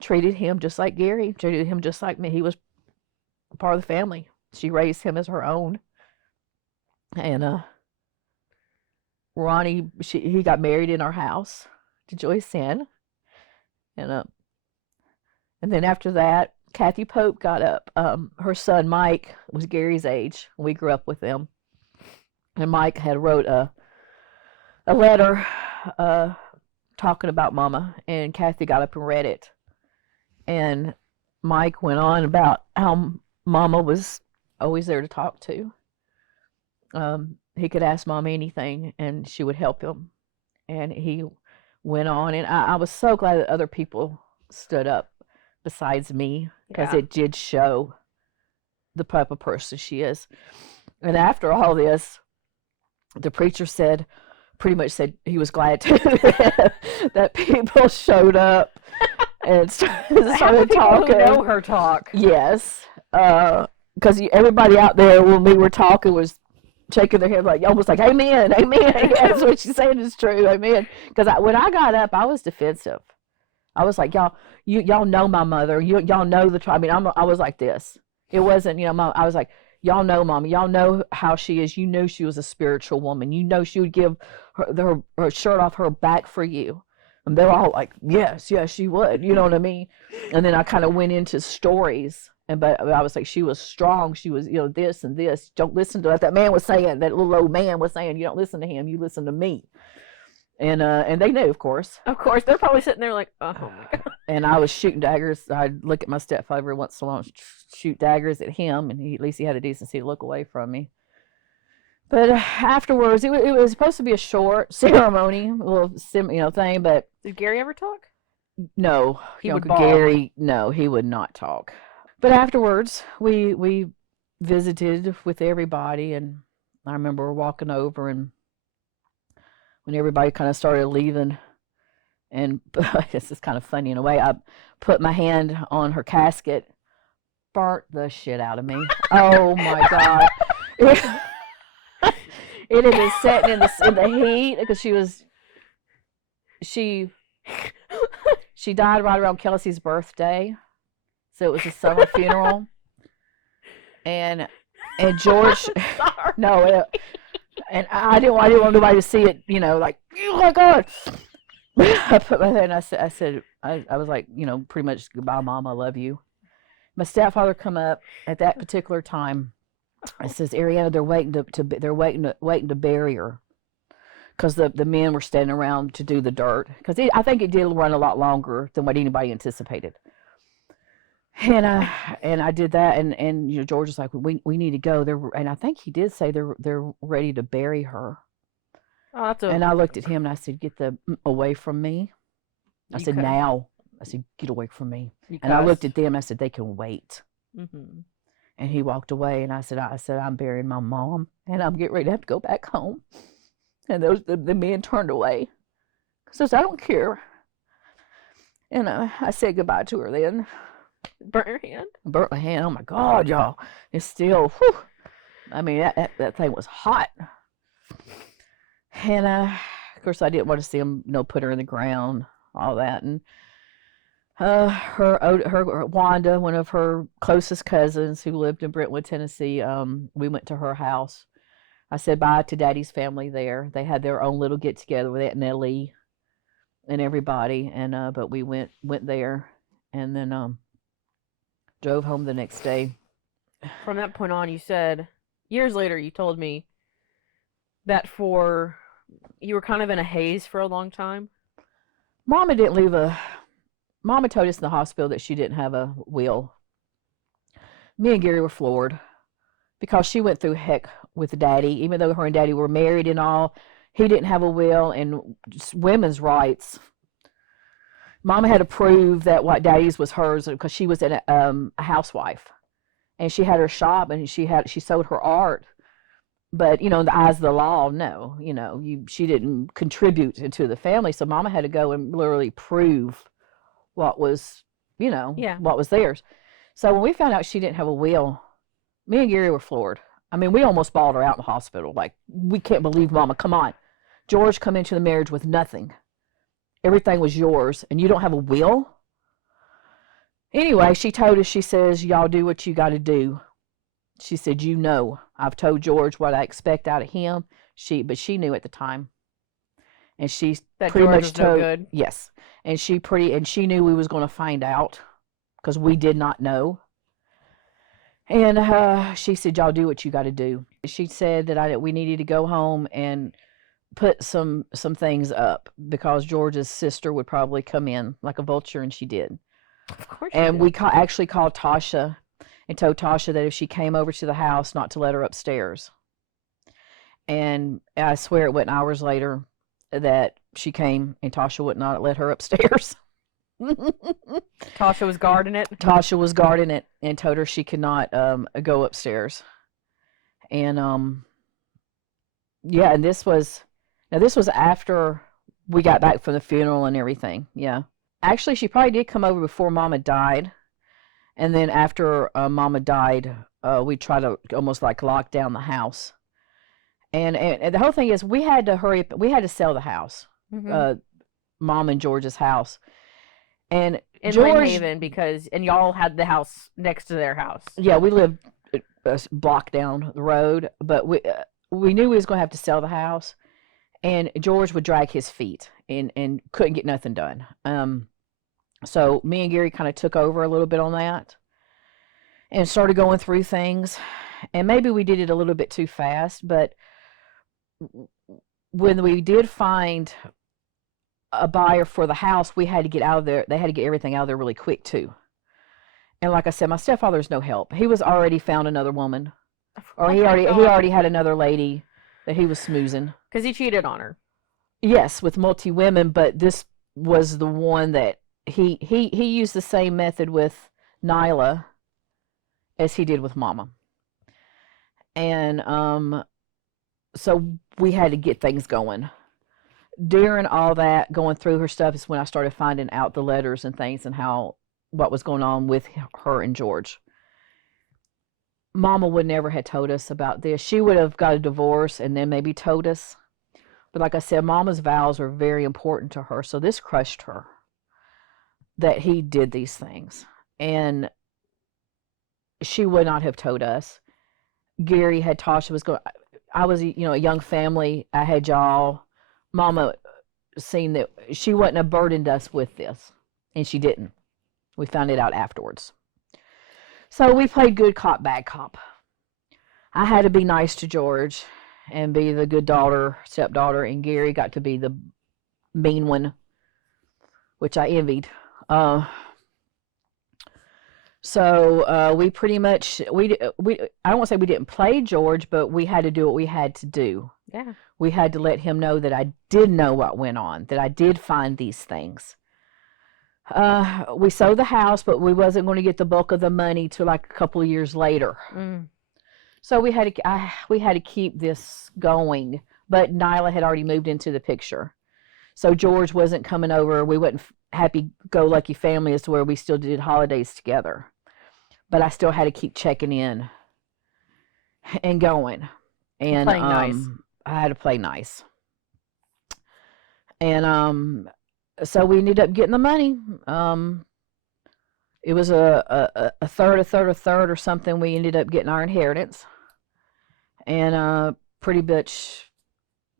treated him just like Gary, treated him just like me. He was part of the family. She raised him as her own. And Ronnie, he got married in our house to Joyce Ann. And then after that, Kathy Pope got up. Her son Mike was Gary's age. We grew up with them. And Mike had wrote a letter talking about Mama, and Kathy got up and read it. And Mike went on about how Mama was always there to talk to. He could ask Mama anything, and she would help him. And he went on, and I was so glad that other people stood up besides me, because Yeah. it did show the type of person she is. And after all this, the preacher pretty much said he was glad too that people showed up and started talking. Who know her talk. Yes, because everybody out there when we were talking was shaking their head like almost like amen, amen. That's what she's saying is true, amen. Because when I got up, I was defensive. I was like, y'all know my mother. Y'all know the. I mean, I was like this. It wasn't, Mom. I was like, y'all know, Mama. Y'all know how she is. You knew she was a spiritual woman. You know she would give her shirt off her back for you. And they're all like, yes, she would. You know what I mean? And then I kind of went into stories. But I was like, she was strong. She was, this and this. Don't listen to what that man was saying. That little old man was saying, you don't listen to him. You listen to me. And they knew, of course. Of course, they're probably sitting there like, oh my God. And I was shooting daggers. I'd look at my stepfather every once in a while, shoot daggers at him, and at least he had the decency to look away from me. But afterwards, it was supposed to be a short ceremony, a little thing. But Did Gary ever talk? no, He would Uncle bawl. Gary, no, he would not talk. But afterwards, we visited with everybody, and I remember walking over, and when everybody kind of started leaving, and this is kind of funny in a way, I put my hand on her casket, burnt the shit out of me. Oh my God. It had been sitting in the heat because she died right around Kelsey's birthday. So it was a summer funeral. And George, no, and I didn't want nobody to see it, like, oh my God. I put my hand, I said, I was like, pretty much, goodbye, Mom, I love you. My stepfather come up at that particular time. I says, Ariana, they're waiting to bury her, because the men were standing around to do the dirt, because I think it did run a lot longer than what anybody anticipated. And I did that, and George was like, we need to go. And I think he did say they're ready to bury her. Oh, And I looked at him and I said, get away from me. I said, now. I said, get away from me. And I looked at them and I said, they can wait. Mm-hmm. And he walked away, and I said, I'm burying my mom, and I'm getting ready to have to go back home. And the men turned away. Says, I don't care. And I said goodbye to her then. Burnt your hand? Burnt my hand. Oh my God, y'all. It's still, whew. I mean, that thing was hot. And of course, I didn't want to see him, put her in the ground, all that. And her Wanda, one of her closest cousins who lived in Brentwood, Tennessee, we went to her house. I said bye to Daddy's family there. They had their own little get together with Aunt Nellie and everybody, and but we went there, and then drove home the next day. From that point on, you said, years later, you told me that you were kind of in a haze for a long time. Mama told us in the hospital that she didn't have a will. Me and Gary were floored, because she went through heck with Daddy. Even though her and Daddy were married and all, he didn't have a will, and just women's rights. Mama had to prove that what Daddy's was hers, because she was a housewife, and she had her shop, and she sold her art. But in the eyes of the law, no, she didn't contribute into the family. So Mama had to go and literally prove what was, what was theirs. So when we found out she didn't have a will, me and Gary were floored. I mean, we almost bawled her out in the hospital. Like, we can't believe, Mama, come on. George come into the marriage with nothing. Everything was yours, and you don't have a will? Anyway, she told us, she says, y'all do what you got to do. She said, I've told George what I expect out of him. But she knew at the time. And she That pretty George much was told, no good. yes. And she knew we was going to find out, because we did not know. And she said, y'all do what you got to do. She said that we needed to go home and put some things up, because George's sister would probably come in like a vulture, and she did. Of course you And do. we actually called Tasha and told Tasha that if she came over to the house, not to let her upstairs. And I swear it went hours later that she came and Tasha would not let her upstairs. Tasha was guarding it. Tasha was guarding it and told her she could not go upstairs. And yeah, and this was after we got back from the funeral and everything. Yeah. Actually, she probably did come over before Mama died. And then after Mama died, we tried to almost like lock down the house. And the whole thing is we had to hurry up. We had to sell the house, Mom and George's house. And In George, Lynn Haven, and y'all had the house next to their house. yeah, we lived a block down the road, but we knew we was going to have to sell the house. And George would drag his feet and couldn't get nothing done. So me and Gary kind of took over a little bit on that and started going through things. And maybe we did it a little bit too fast, but when we did find a buyer for the house, we had to get out of there. They had to get everything out of there really quick too. And like I said, my stepfather's no help. He was already found another woman, or he already had another lady that he was smoozing. Because he cheated on her. Yes, with multi women, but this was the one that he used the same method with Nyla as he did with Mama. And so we had to get things going. During all that, going through her stuff is when I started finding out the letters and things and what was going on with her and George. Mama would never have told us about this. She would have got a divorce and then maybe told us. But like I said, Mama's vows were very important to her, so this crushed her that he did these things. And she would not have told us. Gary had Tasha was going. I was, a young family. I had y'all. Mama seen that she wouldn't have burdened us with this, and she didn't. We found it out afterwards. So we played good cop, bad cop. I had to be nice to George and be the good daughter, stepdaughter, and Gary got to be the mean one, which I envied. So we pretty much I don't want to say we didn't play George, but we had to do what we had to do. Yeah. We had to let him know that I did know what went on, that I did find these things. We sold the house, but we wasn't going to get the bulk of the money till like a couple of years later. So we had to keep this going. But Nyla had already moved into the picture, so George wasn't coming over. We wasn't happy-go-lucky family as to where we still did holidays together. But I still had to keep checking in and going. And playing nice. I had to play nice. And so we ended up getting the money. It was a third or something. We ended up getting our inheritance. And pretty much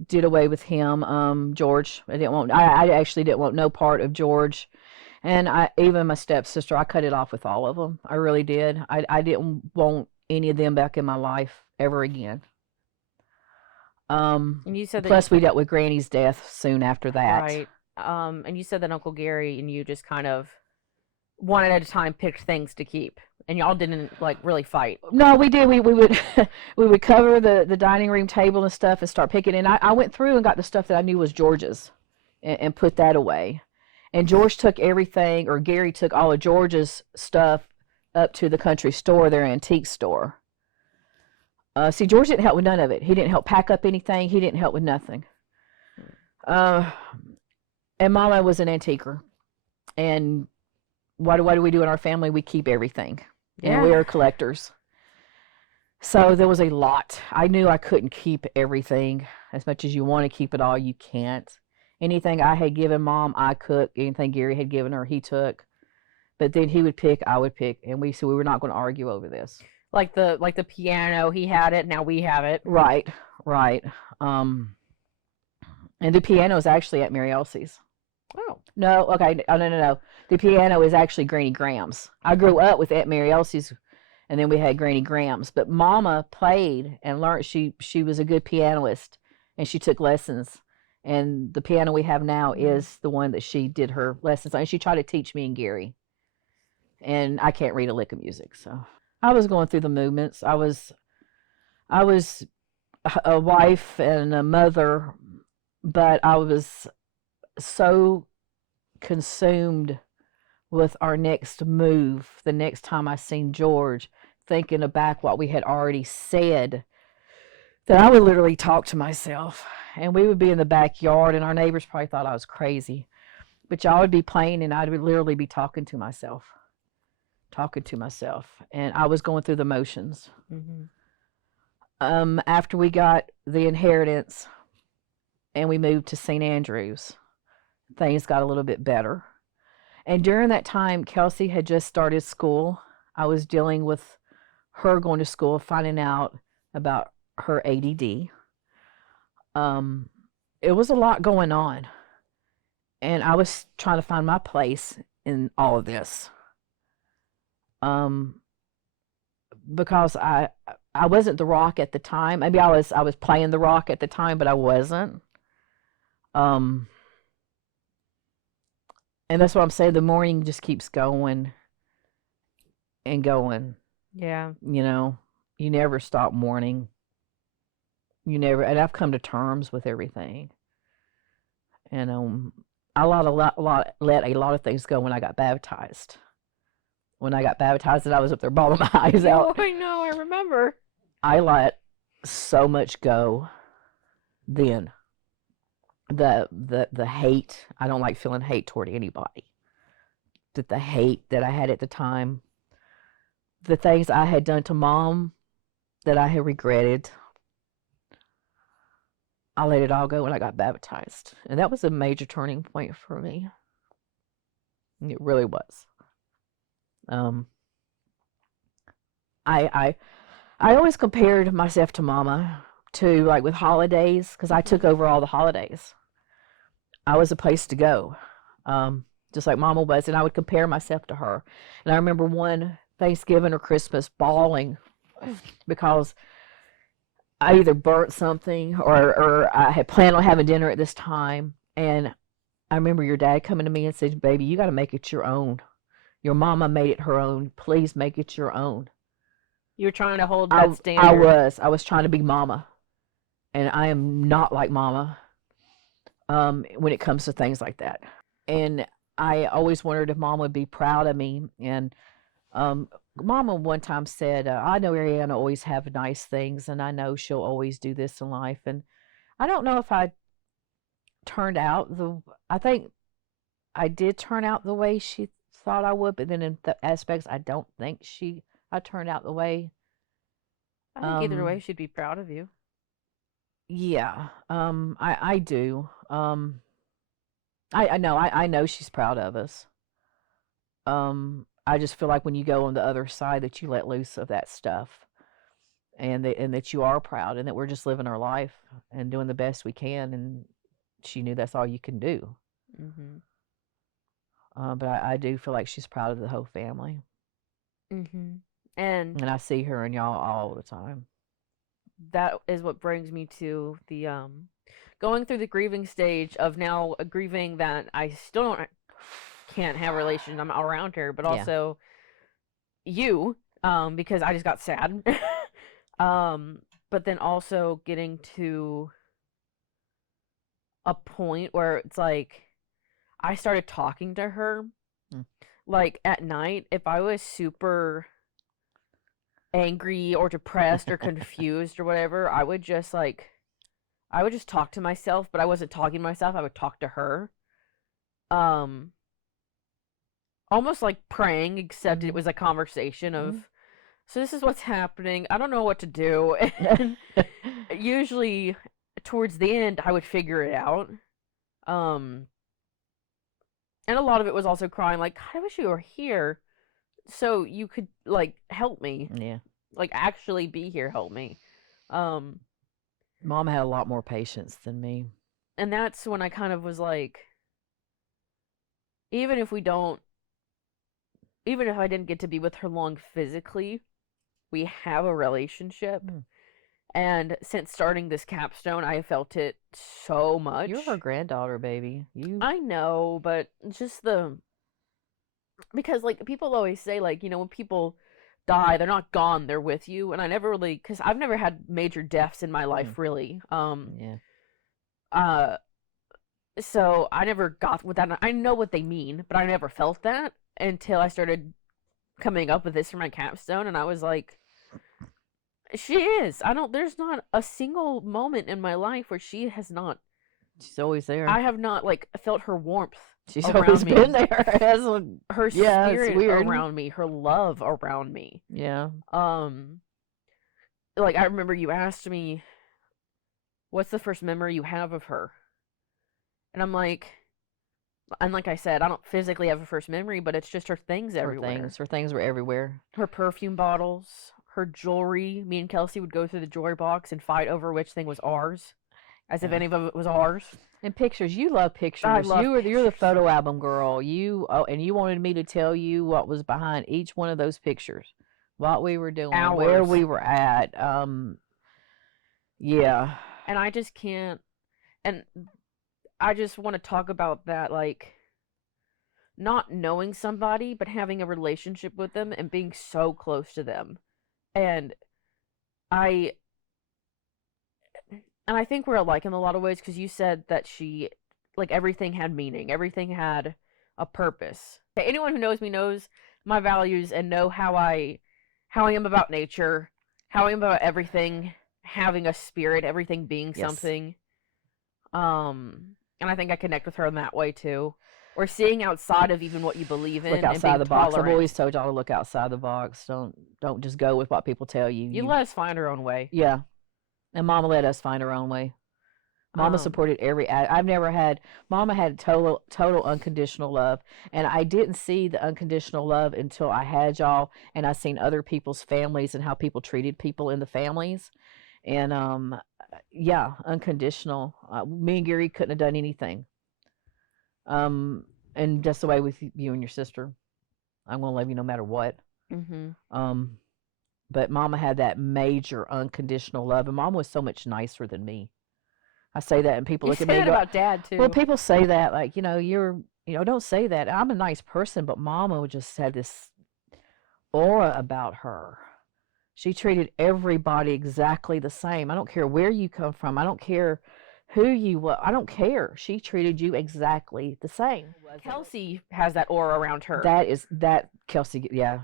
did away with him. George, I actually didn't want no part of George. And even my stepsister, I cut it off with all of them. I really did. I didn't want any of them back in my life ever again. And you said that Plus, we dealt with Granny's death soon after that. Right. And you said that Uncle Gary and you just kind of one at a time picked things to keep, and y'all didn't like really fight. No, we did. We would we would cover the dining room table and stuff and start picking. And I went through and got the stuff that I knew was George's, and put that away. And George took everything, or Gary took all of George's stuff up to the country store, their antique store. See, George didn't help with none of it. He didn't help pack up anything. He didn't help with nothing. And Mama was an antiquer. And what do we do in our family? We keep everything. Yeah. And we are collectors. So there was a lot. I knew I couldn't keep everything. As much as you want to keep it all, you can't. Anything I had given Mom, I cooked. Anything Gary had given her, he took. But then he would pick, I would pick. And we were not going to argue over this. Like the piano, he had it, now we have it. Right. And the piano is actually at Mary Elsie's. Oh. No, okay, no. The piano is actually Granny Graham's. I grew up with Aunt Mary Elsie's, and then we had Granny Graham's. But Mama played and learned. She was a good pianist, and she took lessons. And the piano we have now is the one that she did her lessons on. And she tried to teach me and Gary. and I can't read a lick of music. So I was going through the movements. I was a wife and a mother, but I was so consumed with our next move, the next time I seen George, thinking back what we had already said, that I would literally talk to myself. And we would be in the backyard, and our neighbors probably thought I was crazy. But y'all would be playing, and I would literally be talking to myself. And I was going through the motions. After we got the inheritance and we moved to St. Andrews, things got a little bit better. And during that time, Kelsey had just started school. I was dealing with her going to school, finding out about her ADD. It was a lot going on. And I was trying to find my place in all of this. Because I wasn't the rock at the time. Maybe I was playing the rock at the time, but I wasn't. And that's what I'm saying. The morning just keeps going and going. Yeah. You know, you never stop mourning. You never, and I've come to terms with everything. And I let a lot of things go when I got baptized. When I got baptized, and I was up there bawling my eyes out. Oh, I know. I remember. I let so much go then. The hate, I don't like feeling hate toward anybody. That the hate that I had at the time, the things I had done to Mom that I had regretted, I let it all go when I got baptized. And that was a major turning point for me. It really was. I always compared myself to Mama, to like with holidays, because I took over all the holidays. I was a place to go, just like Mama was, and I would compare myself to her. And I remember one Thanksgiving or Christmas bawling because I either burnt something or I had planned on having dinner at this time. And I remember your dad coming to me and said, "Baby, you got to make it your own. Your mama made it her own. Please make it your own." You were trying to hold that standard. I was trying to be Mama, and I am not like Mama when it comes to things like that. And I always wondered if Mom would be proud of me. And Mama one time said, "I know Ariana always have nice things, and I know she'll always do this in life." And I don't know if I think I did turn out the way she thought I would, but then in the aspects I don't think I turned out the way. I think either way she'd be proud of you. Yeah, I do. I know she's proud of us. I just feel like when you go on the other side that you let loose of that stuff, and that you are proud, and that we're just living our life and doing the best we can. And she knew that's all you can do. But I do feel like she's proud of the whole family. And I see her and y'all all the time. That is what brings me to the going through the grieving stage of now grieving that I still can't have a relation. I'm around her, but also you, because I just got sad. But then also getting to a point where it's like I started talking to her like at night. If I was super angry or depressed or confused or whatever, I would just talk to myself, but I wasn't talking to myself. I would talk to her. Almost like praying, except it was a conversation of, so this is what's happening. I don't know what to do. And usually towards the end, I would figure it out. And a lot of it was also crying, like, "God, I wish you were here so you could, like, help me." Yeah. Like, actually be here, help me. Mom had a lot more patience than me. And that's when I kind of was like, even if I didn't get to be with her long physically, we have a relationship. And since starting this capstone, I felt it so much. You're her granddaughter, baby. I know, but just because like people always say like, you know, when people die, they're not gone, they're with you. And I never really, because I've never had major deaths in my life really. Yeah. Uh so I never got with that. I know what they mean, but I never felt that until I started coming up with this for my capstone, and I was like, she is. I don't. There's not a single moment in my life where she has not. She's always there. I have not like felt her warmth. She's around always me. been there. Her Yeah, it's spirit weird. around me, her love around me. Yeah. Like I remember you asked me, "What's the first memory you have of her?" And I'm like, and like I said, I don't physically have a first memory, but it's just her things everywhere. Her things were everywhere. Her perfume bottles, her jewelry. Me and Kelsey would go through the jewelry box and fight over which thing was ours, as if any of it was ours. And pictures, you love pictures. I love you're the pictures. photo album girl. And you wanted me to tell you what was behind each one of those pictures, what we were doing, where Hours. we were at. Yeah. And I just can't. And I just want to talk about that, like, not knowing somebody, but having a relationship with them and being so close to them. And I think we're alike in a lot of ways, because you said that she, like, everything had meaning, everything had a purpose. Anyone who knows me knows my values and know how I am about nature, how I am about everything having a spirit, everything being Yes. something. And I think I connect with her in that way too. Or seeing outside of even what you believe in. Look and outside being the box. I've tolerant. always told y'all to look outside the box. Don't just go with what people tell you. You let us find our own way. Yeah. And Mama let us find our own way. Mama supported Mama had total unconditional love. And I didn't see the unconditional love until I had y'all, and I seen other people's families and how people treated people in the families. And yeah, unconditional. Me and Gary couldn't have done anything. And that's the way with you and your sister. I'm gonna love you no matter what. Mm-hmm. But Mama had that major unconditional love, and Mama was so much nicer than me. I say that, and people You look say at me that and go, about Dad too. well, people say that, like, don't say that. I'm a nice person, but Mama just had this aura about her. She treated everybody exactly the same. I don't care where you come from. I don't care who you were. I don't care. She treated you exactly the same. Kelsey has that aura around her. Kelsey, yeah.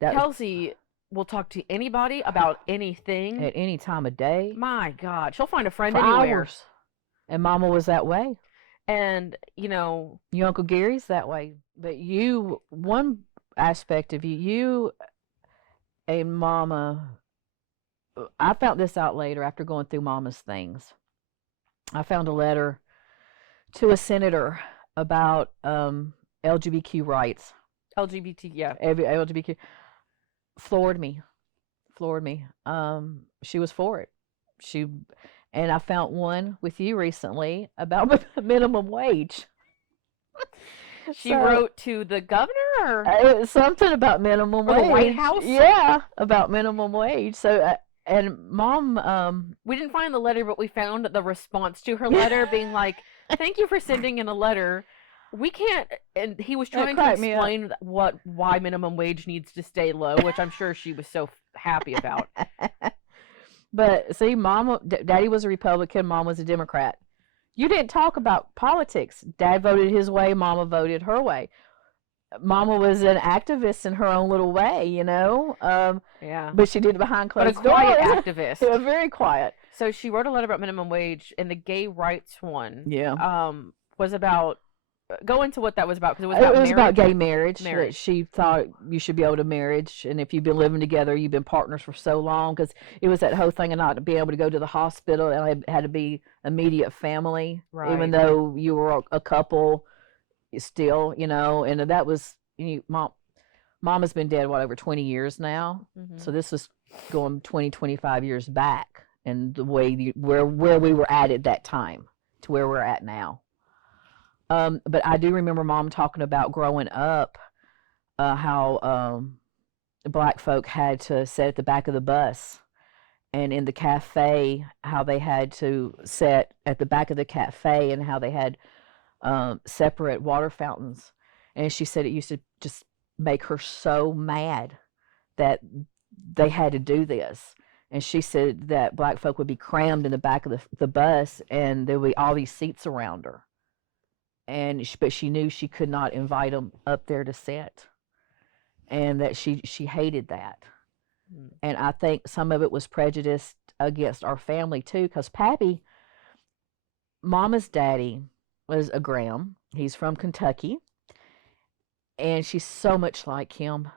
Kelsey will talk to anybody about anything at any time of day. My God, she'll find a friend for anywhere. Hours. And Mama was that way. And, your Uncle Gary's that way. But one aspect of you and Mama, I found this out later after going through Mama's things. I found a letter to a senator about LGBTQ rights. LGBT, yeah. LGBTQ. Floored me. She was for it. And I found one with you recently about minimum wage. She wrote to the governor? Or? Something about minimum wage. The White House? Yeah, about minimum wage. So, and Mom... we didn't find the letter, but we found the response to her letter being like, thank you for sending in a letter. We can't... And he was trying to explain why minimum wage needs to stay low, which I'm sure she was so happy about. But see, Daddy was a Republican, Mom was a Democrat. You didn't talk about politics. Dad voted his way, Mama voted her way. Mama was an activist in her own little way, Yeah. But she did it behind closed doors. But a quiet activist. Yeah, very quiet. So she wrote a letter about minimum wage, and the gay rights one was about... Go into what that was about, because it was about marriage. About gay marriage. That she thought you should be able to marriage, and if you've been living together, you've been partners for so long, because it was that whole thing of not being able to go to the hospital, and it had to be immediate family, right. Even though you were a couple, still, and that was Mama's been dead over 20 years now, so this was going 20, 25 years back, and the way where we were at that time to where we're at now. But I do remember Mom talking about growing up, how black folk had to sit at the back of the bus, and in the cafe, how they had to sit at the back of the cafe, and how they had separate water fountains. And she said it used to just make her so mad that they had to do this. And she said that black folk would be crammed in the back of the bus, and there would be all these seats around her. But she knew she could not invite them up there to sit, and that she hated that. And I think some of it was prejudiced against our family too, because Pappy, Mama's daddy, was a Graham. He's from Kentucky, and she's so much like him.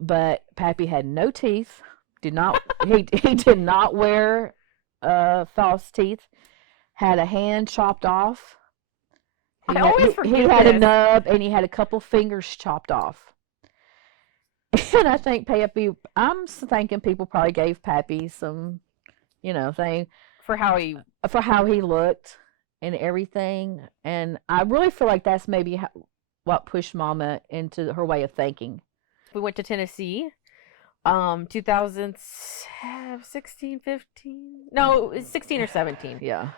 But Pappy had no teeth. He did not wear false teeth. Had a hand chopped off. I always forget he had a this. nub, and he had a couple fingers chopped off. And I think Pappy, I'm thinking people probably gave Pappy some, thing For how he looked and everything. And I really feel like that's maybe what pushed Mama into her way of thinking. we went to Tennessee, 2016, 15. No, it was 16 or 17. Yeah.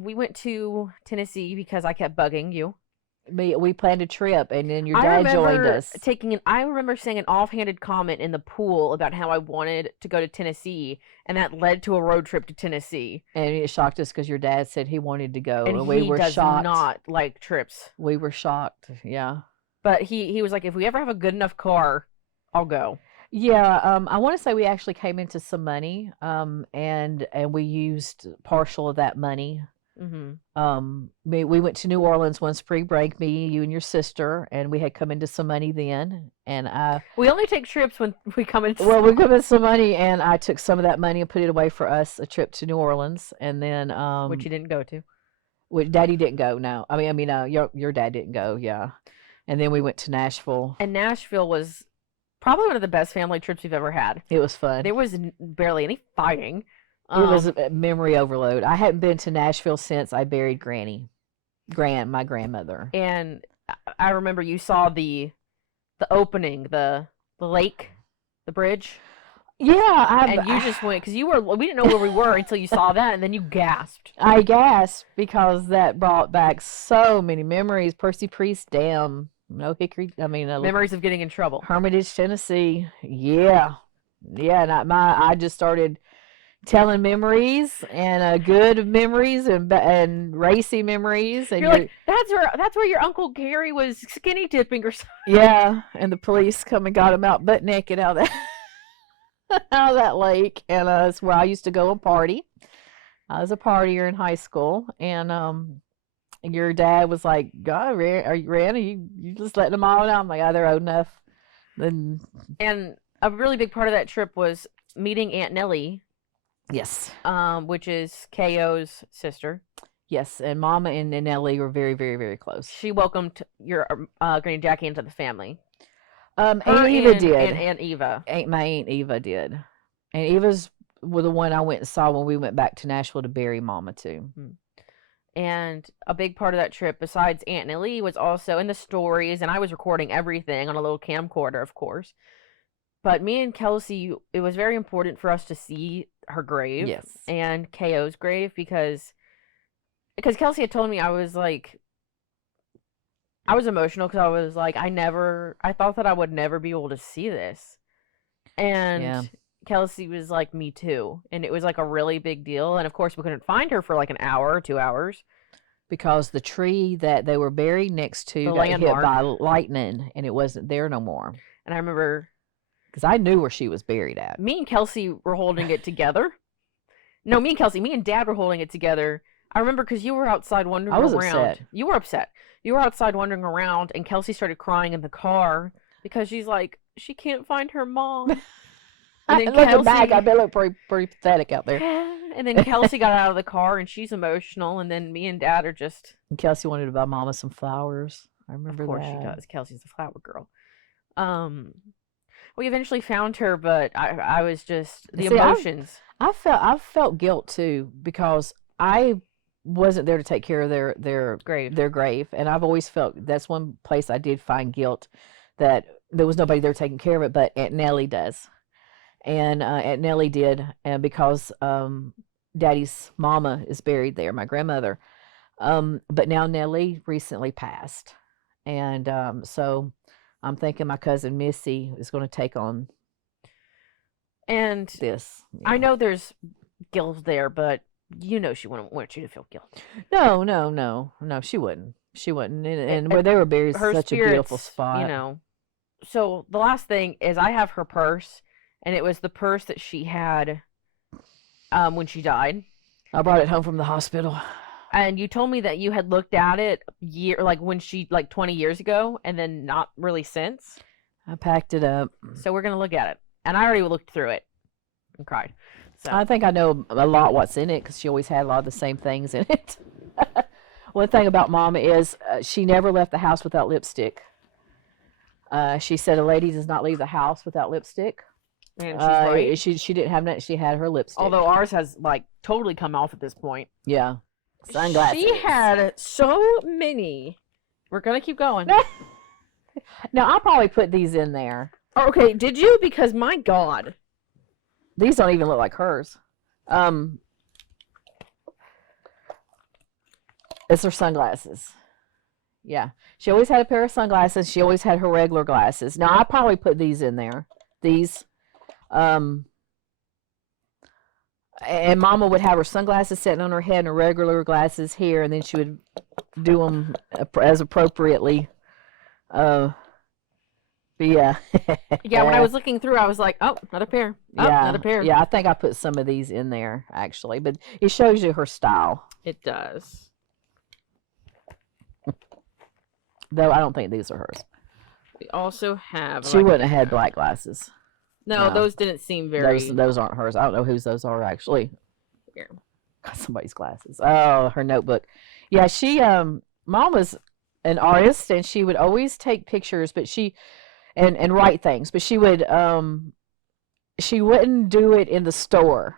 We went to Tennessee because I kept bugging you. We planned a trip, and then your dad joined us. I remember saying an offhanded comment in the pool about how I wanted to go to Tennessee, and that led to a road trip to Tennessee. And it shocked us because your dad said he wanted to go, And we he were does shocked. not like trips. We were shocked. Yeah. But he was like, if we ever have a good enough car, I'll go. Yeah, I want to say we actually came into some money, and we used partial of that money. We went to New Orleans one spring break, me, you, and your sister, and we had come into some money then. And we only take trips when we come in. Well, we come in some money, and I took some of that money and put it away for us a trip to New Orleans, and then which you didn't go to. Which Daddy didn't go. No, I mean, your dad didn't go. Yeah, and then we went to Nashville. And Nashville was probably one of the best family trips we've ever had. It was fun. There was barely any fighting. It was a memory overload. I hadn't been to Nashville since I buried my grandmother. And I remember you saw the opening, the lake, the bridge. Yeah, and you just went because we didn't know where we were until you saw that, and then you gasped. I gasped because that brought back so many memories. Percy Priest Dam, Memories of getting in trouble. Hermitage, Tennessee. Yeah, and I just started telling memories, and good memories, and racy memories, and you're like, that's where your Uncle Gary was skinny dipping or something. Yeah, and the police come and got him out butt naked out of that lake, and it's where I used to go and party. I was a partier in high school, and your dad was like, "God, are you ready? You just letting them all out?" I'm like, "Oh, they're old enough." And a really big part of that trip was meeting Aunt Nellie. Yes. Which is KO's sister. Yes, and Mama and Nellie were very, very, very close. She welcomed your Granny Jackie into the family. Aunt Eva did. And Aunt Eva. My Aunt Eva did. And Eva's was the one I went and saw when we went back to Nashville to bury Mama too. And a big part of that trip, besides Aunt Nellie, was also in the stories, and I was recording everything on a little camcorder, of course. But me and Kelsey, it was very important for us to see her grave. Yes. And KO's grave because Kelsey had told me, I was emotional because I was like, I thought that I would never be able to see this. And Kelsey was like, me too. And it was like a really big deal. And of course we couldn't find her for like an hour or 2 hours. Because the tree that they were buried next to got hit by lightning, and it wasn't there no more. And I remember, because I knew where she was buried at. Me and Kelsey were holding it together. No, me and Dad were holding it together. I remember because you were outside wandering around. Upset. You were upset. You were outside wandering around, and Kelsey started crying in the car because she's like, she can't find her mom. And then Looking back, I bet it looked pretty pathetic out there. And then Kelsey got out of the car, and she's emotional. And then me and Dad are just. And Kelsey wanted to buy Mama some flowers. I remember that. Of course she does. Kelsey's a flower girl. We eventually found her, but I was just the emotions. I felt guilt too because I wasn't there to take care of their grave, and I've always felt that's one place I did find guilt that there was nobody there taking care of it, but Aunt Nellie does, and Aunt Nellie did, and because Daddy's mama is buried there, my grandmother, but now Nellie recently passed, and so I'm thinking my cousin Missy is going to take on And this. I know there's guilt there, but she wouldn't want you to feel guilty. No, she wouldn't. She wouldn't. And where they were buried is Her such a beautiful spirits, spot. So the last thing is I have her purse, and it was the purse that she had when she died. I brought it home from the hospital. And you told me that you had looked at it when she 20 years ago, and then not really since. I packed it up. So we're gonna look at it, and I already looked through it and cried. So I think I know a lot what's in it because she always had a lot of the same things in it. One thing about Mama is she never left the house without lipstick. She said a lady does not leave the house without lipstick. and she's right. She didn't have that. She had her lipstick. Although ours has totally come off at this point. Yeah. Sunglasses. She had so many. We're gonna keep going. Now I'll probably put these in there. Okay, did you? Because my God. These don't even look like hers. It's her sunglasses. Yeah. She always had a pair of sunglasses. She always had her regular glasses. Now I probably put these in there. These. And Mama would have her sunglasses sitting on her head and her regular glasses here, and then she would do them as appropriately. But yeah. Yeah, when I was looking through, I was like, oh, another pair. Oh, yeah, another pair. Yeah, I think I put some of these in there, actually. But it shows you her style. It does. Though I don't think these are hers. We also have... She wouldn't have had black glasses. No, those didn't seem very... Those aren't hers. I don't know whose those are, actually. Here. Got somebody's glasses. Oh, her notebook. Yeah, Mom was an artist, and she would always take pictures, but and write things, but she wouldn't do it in the store.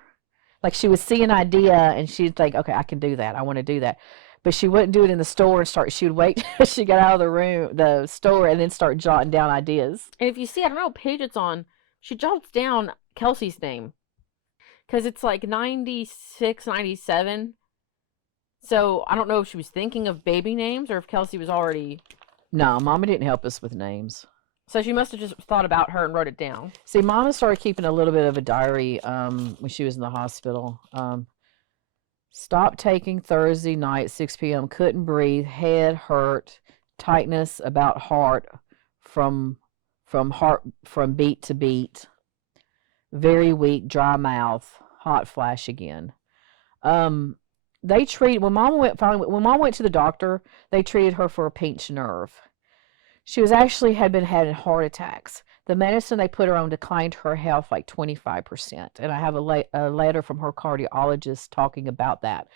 Like, she would see an idea, and she'd think, okay, I can do that. I want to do that. But she wouldn't do it in the store and she would wait till she got out of the store, and then start jotting down ideas. And if you see, I don't know what page it's on, she jots down Kelsey's name. Because it's 96, 97. So I don't know if she was thinking of baby names or if Kelsey was already... No, Mama didn't help us with names. So she must have just thought about her and wrote it down. See, Mama started keeping a little bit of a diary when she was in the hospital. Stopped taking Thursday night, 6 p.m. Couldn't breathe, head hurt, tightness about heart from beat to beat. Very weak, dry mouth, hot flash again. They treated when Mama went to the doctor, they treated her for a pinched nerve. She had been having heart attacks. The medicine they put her on declined her health 25%. And I have a letter from her cardiologist talking about that,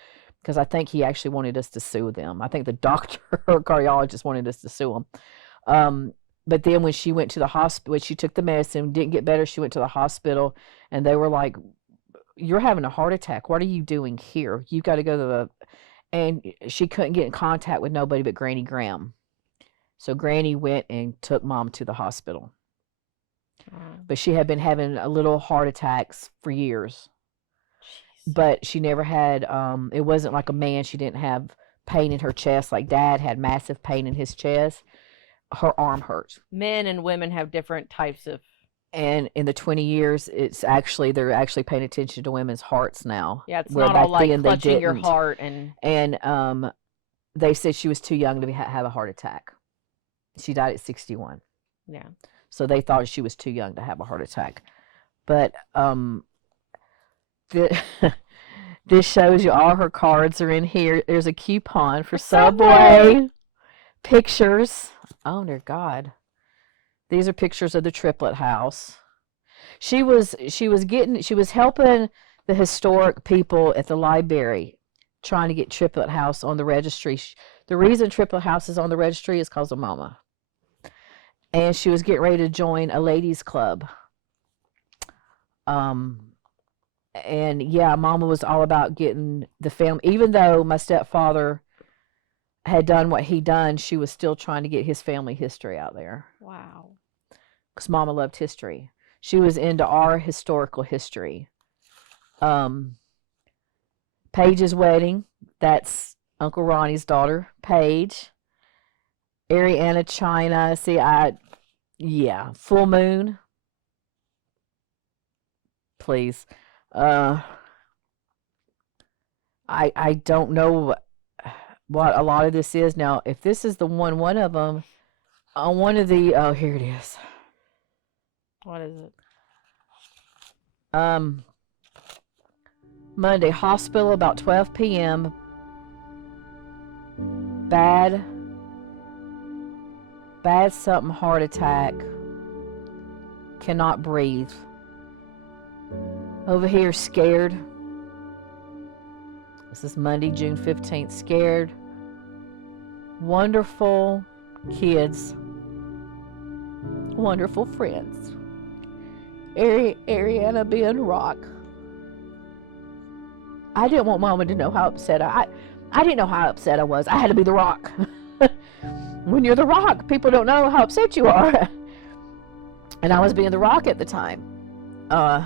because I think he actually wanted us to sue them. I think the doctor, her cardiologist, wanted us to sue them. But then when she went to the hospital, when she took the medicine, didn't get better, she went to the hospital, and they were like, you're having a heart attack. What are you doing here? You got to go to and she couldn't get in contact with nobody but Granny Graham. So Granny went and took Mom to the hospital. But she had been having a little heart attacks for years. Jeez. But she never had, it wasn't like a man. She didn't have pain in her chest like Dad had massive pain in his chest. Her arm hurt. Men and women have different types of... And in the 20 years, they're actually paying attention to women's hearts now. Yeah, it's not all clutching your heart. And they said she was too young to have a heart attack. She died at 61. Yeah. So they thought she was too young to have a heart attack. But this shows you all her cards are in here. There's a coupon for Subway. Pictures. Oh, dear God. These are pictures of the triplet house. She was helping the historic people at the library trying to get triplet house on the registry. The reason triplet house is on the registry is because of Mama. And she was getting ready to join a ladies' club. And yeah, Mama was all about getting the family. Even though my stepfather had done what he done, she was still trying to get his family history out there. Wow. Because Mama loved history. She was into our historical history. Paige's wedding, that's Uncle Ronnie's daughter, Paige. Ariana China. See, Yeah, full moon. Please. Uh, I don't know what a lot of this is now. If this is the one of them on one of the here it is. What is it? Um, Monday hospital about 12 p.m. Bad something heart attack. Cannot breathe. Over here scared. This is Monday, June 15th. Scared. Wonderful kids. Wonderful friends. Ariana being rock. I didn't want Mama to know how upset I didn't know how upset I was. I had to be the rock. When you're the rock, people don't know how upset you are. And I was being the rock at the time. So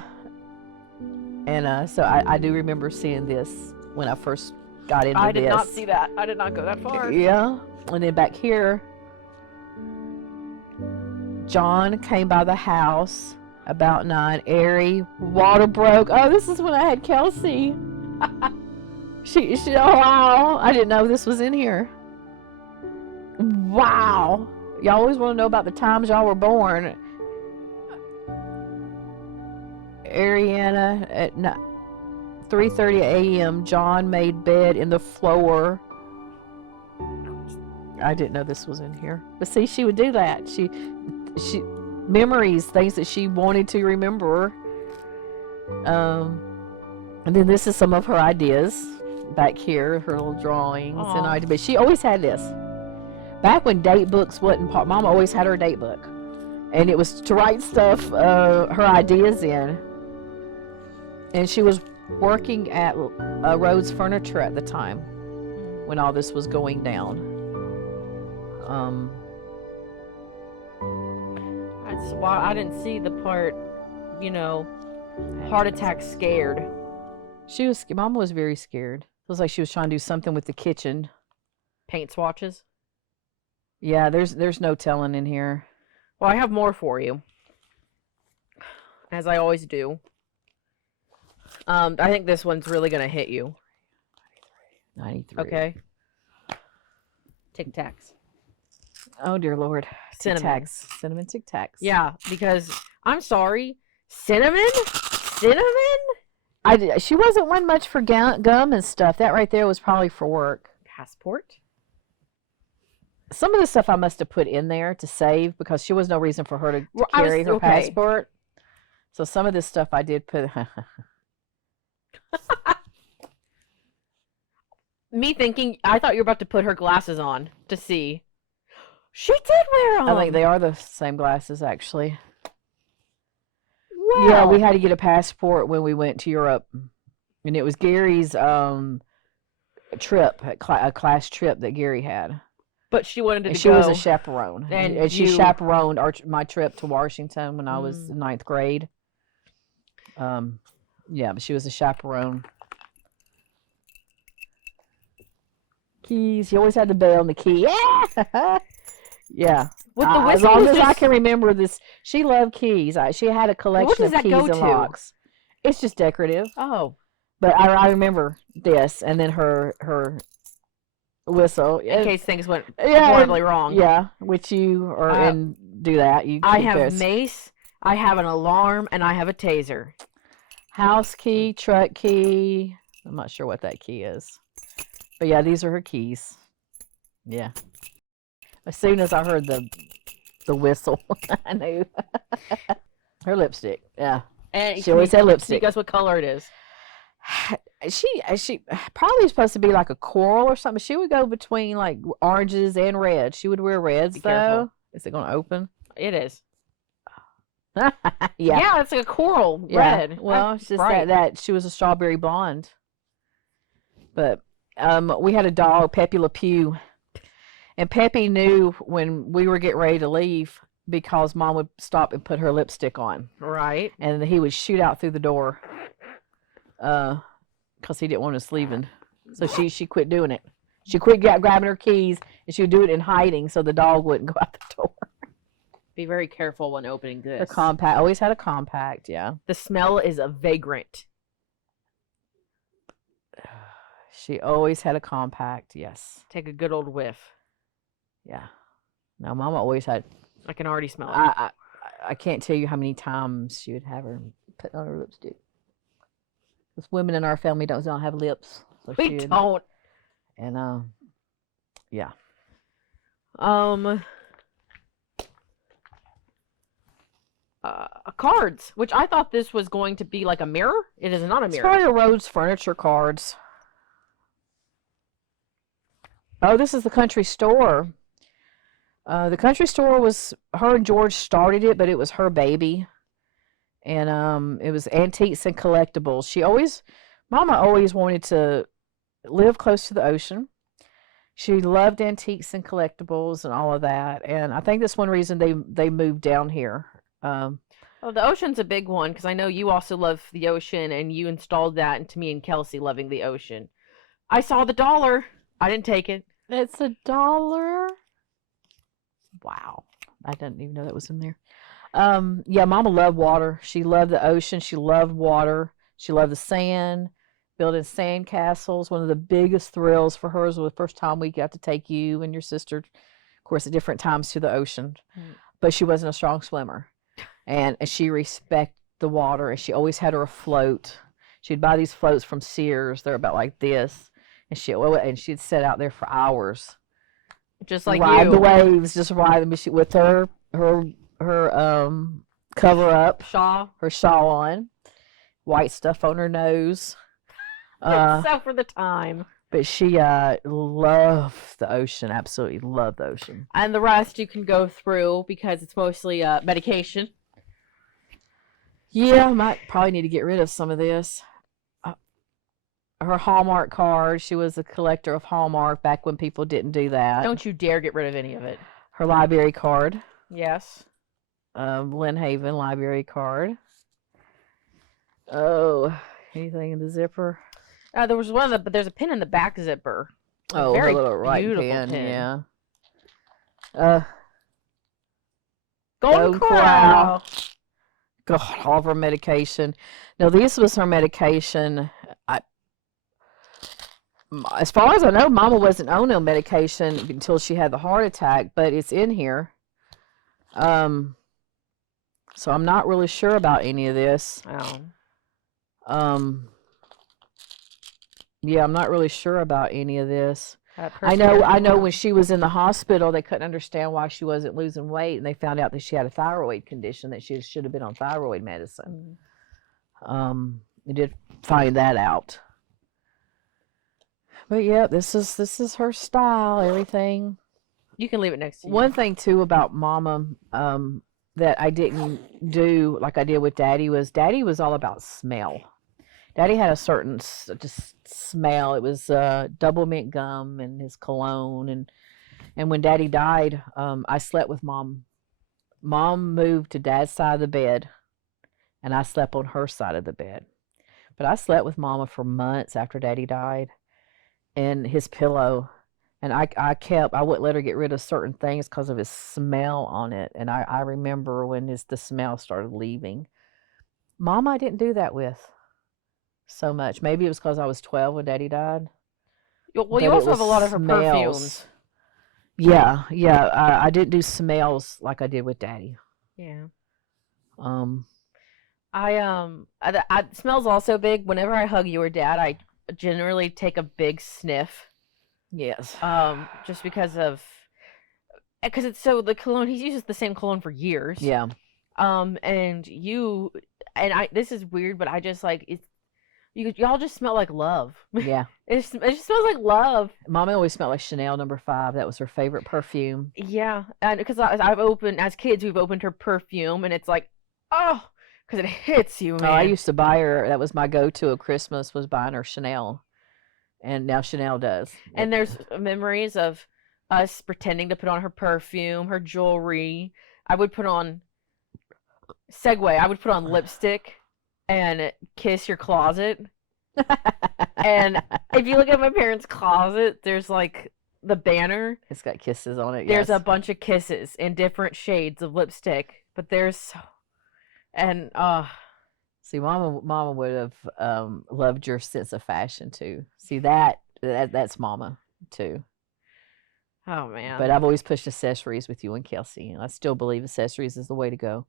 I do remember seeing this when I first got into this. I did not see that. I did not go that far. Yeah. And then back here, John came by the house about 9. Airy, water broke. Oh, this is when I had Kelsey. she oh wow. I didn't know this was in here. Wow. Y'all always want to know about the times y'all were born. Ariana at 3:30 a.m. John made bed in the floor. I didn't know this was in here. But see, she would do that. She memories, things that she wanted to remember. And then this is some of her ideas back here, her little drawings. But she always had this. Back when date books wasn't part, Mom always had her date book. And it was to write stuff, her ideas in. And she was working at Rhodes Furniture at the time when all this was going down. That's why I didn't see the part, heart attack scared. Mama was very scared. It was like she was trying to do something with the kitchen. Paint swatches. Yeah, there's no telling in here. Well, I have more for you, as I always do. I think this one's really gonna hit you. 93. Okay. Tic Tacs. Oh dear Lord. Cinnamon. Tic Tacs. Cinnamon Tic Tacs. Yeah, because I'm sorry, cinnamon. She wasn't one much for gum and stuff. That right there was probably for work. Passport. Some of the stuff I must have put in there to save because she was no reason for her to carry her passport. So some of this stuff I did put. Me thinking, I thought you were about to put her glasses on to see. She did wear them. I think they are the same glasses, actually. Wow. Yeah, we had to get a passport when we went to Europe, and it was Gary's trip, a class trip that Gary had. But she wanted to go. She was a chaperone, and she chaperoned my trip to Washington when I was in 9th grade. Yeah, but she was a chaperone. Keys. She always had the bell and the key. Yeah. Yeah. With the as long as I can remember this, she loved keys. She had a collection of keys and locks. It's just decorative. Oh. But I remember this, and then her whistle. In case things went horribly wrong. Yeah, which you are and do that. I have mace, I have an alarm, and I have a taser. House key, truck key. I'm not sure what that key is. But yeah, these are her keys. Yeah. As soon as I heard the whistle, I knew. Her lipstick, yeah. And she always had lipstick. Guess what color it is? She probably supposed to be like a coral or something. She would go between like oranges and reds. She would wear reds though. Careful. Is it going to open? It is. Yeah. Yeah, it's like a coral red. Well, it's just that she was a strawberry blonde. But we had a dog, Peppy Le Pew. And Peppy knew when we were getting ready to leave because Mom would stop and put her lipstick on. Right. And he would shoot out through the door because he didn't want us leaving. So she quit doing it. She quit grabbing her keys, and she would do it in hiding so the dog wouldn't go out the door. Be very careful when opening Her this. compact, always had a compact, yeah. The smell is a vagrant. She always had a compact, yes. Take a good old whiff. Yeah. No, Mama always had. I can already smell it. I can't tell you how many times she would have her putting on her lipstick. Because women in our family don't have lips. So We she'd- don't. And yeah. Cards, which I thought this was going to be like a mirror. It is not a It's mirror. probably the Rhodes furniture cards. Oh, this is the country store. The country store was her and George started it, but it was her baby. And it was antiques and collectibles. Mama always wanted to live close to the ocean. She loved antiques and collectibles and all of that. And I think that's one reason they moved down here. Oh, the ocean's a big one because I know you also love the ocean, and you installed that into me and Kelsey loving the ocean. I saw the dollar. I didn't take it. It's $1. Wow. I didn't even know that was in there. Yeah, Mama loved water. She loved the ocean. She loved water. She loved the sand, building sand castles. One of the biggest thrills for her was the first time we got to take you and your sister, of course, at different times to the ocean. But she wasn't a strong swimmer. And she respected the water, and she always had her float. She'd buy these floats from Sears. They're about like this. And she'd sit out there for hours. Just like ride you. the waves, just ride them with her cover up, Shaw. her shawl on, white stuff on her nose. So for the time. But she loved the ocean, absolutely loved the ocean. And the rest you can go through because it's mostly medication. Yeah, might probably need to get rid of some of this. Her Hallmark card. She was a collector of Hallmark back when people didn't do that. Don't you dare get rid of any of it. Her library card. Yes. Lynn Haven library card. Oh, anything in the zipper? There was one but there's a pin in the back zipper. Oh, very her little right beautiful pin, pin. yeah. Golden Corral. God, all of her medication. Now, this was her medication. As far as I know, Mama wasn't on no medication until she had the heart attack, but it's in here. So I'm not really sure about any of this. Oh. Yeah, I'm not really sure about any of this. I know when she was in the hospital, they couldn't understand why she wasn't losing weight, and they found out that she had a thyroid condition, that she should have been on thyroid medicine. They did find that out. But yeah, this is her style, everything. You can leave it next to you. One thing too about Mama that I didn't do like I did with Daddy was all about smell. Daddy had a certain just smell. It was double mint gum and his cologne. And when Daddy died, I slept with Mom. Mom moved to Dad's side of the bed, and I slept on her side of the bed. But I slept with Mama for months after Daddy died, and his pillow. And I wouldn't let her get rid of certain things because of his smell on it. And I remember when the smell started leaving. Mama, I didn't do that with so much. Maybe it was because I was 12 when Daddy died. Well, you also have a lot of her perfumes. Yeah. I didn't do smells like I did with Daddy. Yeah. Smells also big. Whenever I hug you or Dad, I generally take a big sniff. Yes. Just because it's the cologne, he uses the same cologne for years. Yeah. And this is weird, but I just like y'all just smell like love. Yeah. It just smells like love. Mama always smelled like Chanel No. 5. That was her favorite perfume. Yeah. And because as kids, we've opened her perfume, and it's like, oh, because it hits you, man. Oh, I used to buy her. That was my go-to of Christmas, was buying her Chanel. And now Chanel does. And there's memories of us pretending to put on her perfume, her jewelry. I would put on lipstick and kiss your closet. And if you look at my parents' closet, there's like the banner, It's got kisses on it. there's Yes. a bunch of kisses in different shades of lipstick, but there's so, and See, Mama would have loved your sense of fashion too. See that's Mama too. oh man. But I've always pushed accessories with you and Kelsey, and I still believe accessories is the way to go.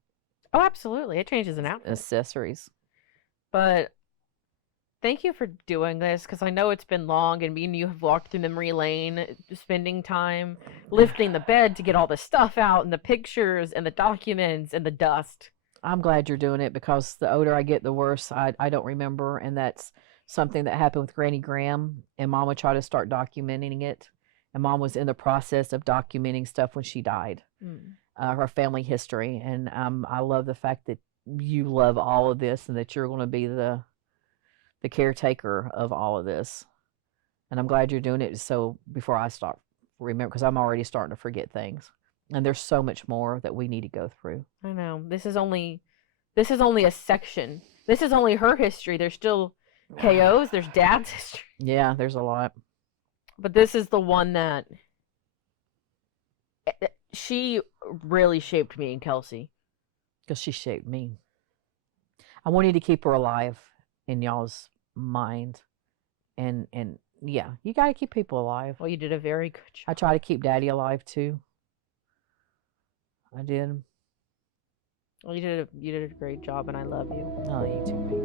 Oh, absolutely. It changes an outfit. Accessories. But thank you for doing this because I know it's been long and me and you have walked through memory lane, spending time lifting the bed to get all the stuff out and the pictures and the documents and the dust. I'm glad you're doing it because the older I get, the worse I don't remember, and that's something that happened with Granny Graham, and Mama tried to start documenting it, and Mom was in the process of documenting stuff when she died, her family history, and I love the fact that you love all of this and that you're going to be the caretaker of all of this, and I'm glad you're doing it. So before I start remember, because I'm already starting to forget things. And there's so much more that we need to go through. I know. This is only a section. This is only her history. There's still KO's, there's Dad's history. Yeah, there's a lot. But this is the one that she really shaped me and Kelsey. Because she shaped me. I wanted to keep her alive in y'all's mind. And yeah, you got to keep people alive. Well, you did a very good job. I try to keep Daddy alive too. I did. Well, you did a great job, and I love you. Oh, you too, baby.